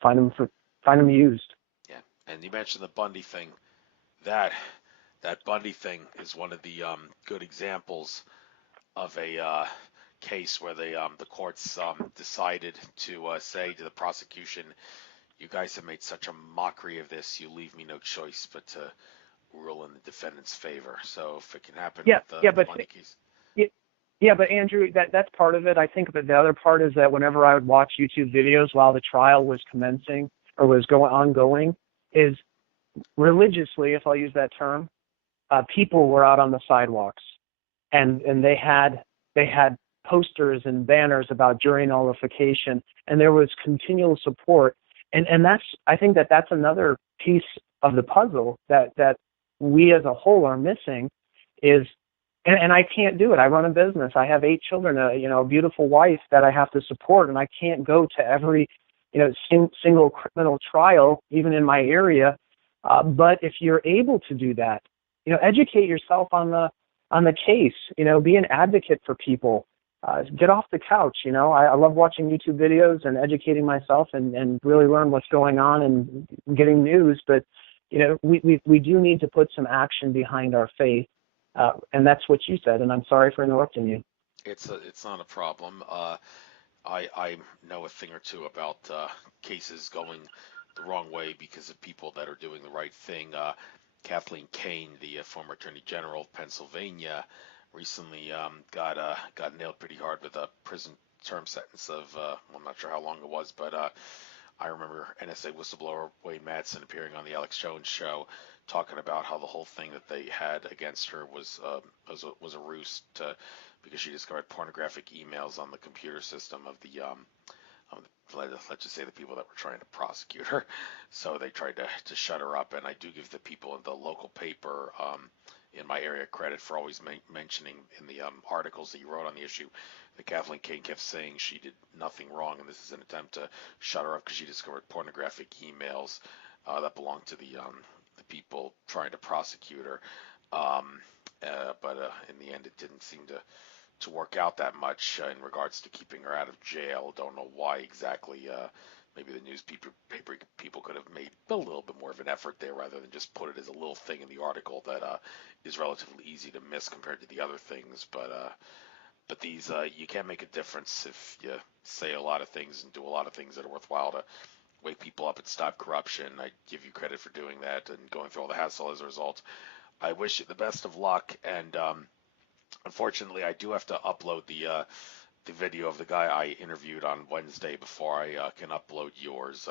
find them used. Yeah, and you mentioned the Bundy thing. that that Bundy thing is one of the good examples of a case where the courts decided to say to the prosecution, "You guys have made such a mockery of this. You leave me no choice but to rule in the defendant's favor." So if it can happen Yeah, with yeah, the but Bundy case, yeah, yeah, but Andrew, that's part of it. I think that the other part is that whenever I would watch YouTube videos while the trial was commencing or was going ongoing, is religiously, if I'll use that term, people were out on the sidewalks, and they had posters and banners about jury nullification, and there was continual support, and that's I think that that's another piece of the puzzle that we as a whole are missing is. And I can't do it. I run a business. I have 8 children, a beautiful wife that I have to support, and I can't go to every, single criminal trial, even in my area. But if you're able to do that, educate yourself on the case. Be an advocate for people. Get off the couch. I love watching YouTube videos and educating myself and really learn what's going on and getting news. But we do need to put some action behind our faith. And that's what you said, and I'm sorry for interrupting you. it's not a problem. I know a thing or two about cases going the wrong way because of people that are doing the right thing. Kathleen Kane, the former Attorney General of Pennsylvania, recently got nailed pretty hard with a prison term sentence of well, I'm not sure how long it was, but I remember NSA whistleblower Wayne Madsen appearing on the Alex Jones show, talking about how the whole thing that they had against her was a ruse to because she discovered pornographic emails on the computer system of let's just say the people that were trying to prosecute her. So they tried to shut her up, and I do give the people in the local paper in my area credit for always mentioning in the articles that you wrote on the issue that Kathleen Kane kept saying she did nothing wrong, and this is an attempt to shut her up because she discovered pornographic emails that belonged to the people trying to prosecute her. Um, but in the end, it didn't seem to work out that much in regards to keeping her out of jail. Don't know why exactly. Maybe the newspaper people could have made a little bit more of an effort there rather than just put it as a little thing in the article that is relatively easy to miss compared to the other things. But these you can make a difference if you say a lot of things and do a lot of things that are worthwhile to wake people up and stop corruption. I give you credit for doing that and going through all the hassle as a result. I wish you the best of luck, and unfortunately, I do have to upload the video of the guy I interviewed on Wednesday before I can upload yours.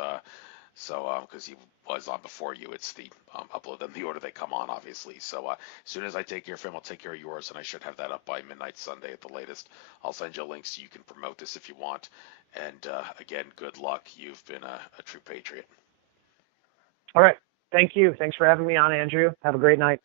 So because he was on before you, it's the upload them the order they come on, obviously. So as soon as I take care of him, I'll take care of yours, and I should have that up by midnight Sunday at the latest. I'll send you a link so you can promote this if you want. And again, good luck. You've been a true patriot. All right. Thank you. Thanks for having me on, Andrew. Have a great night.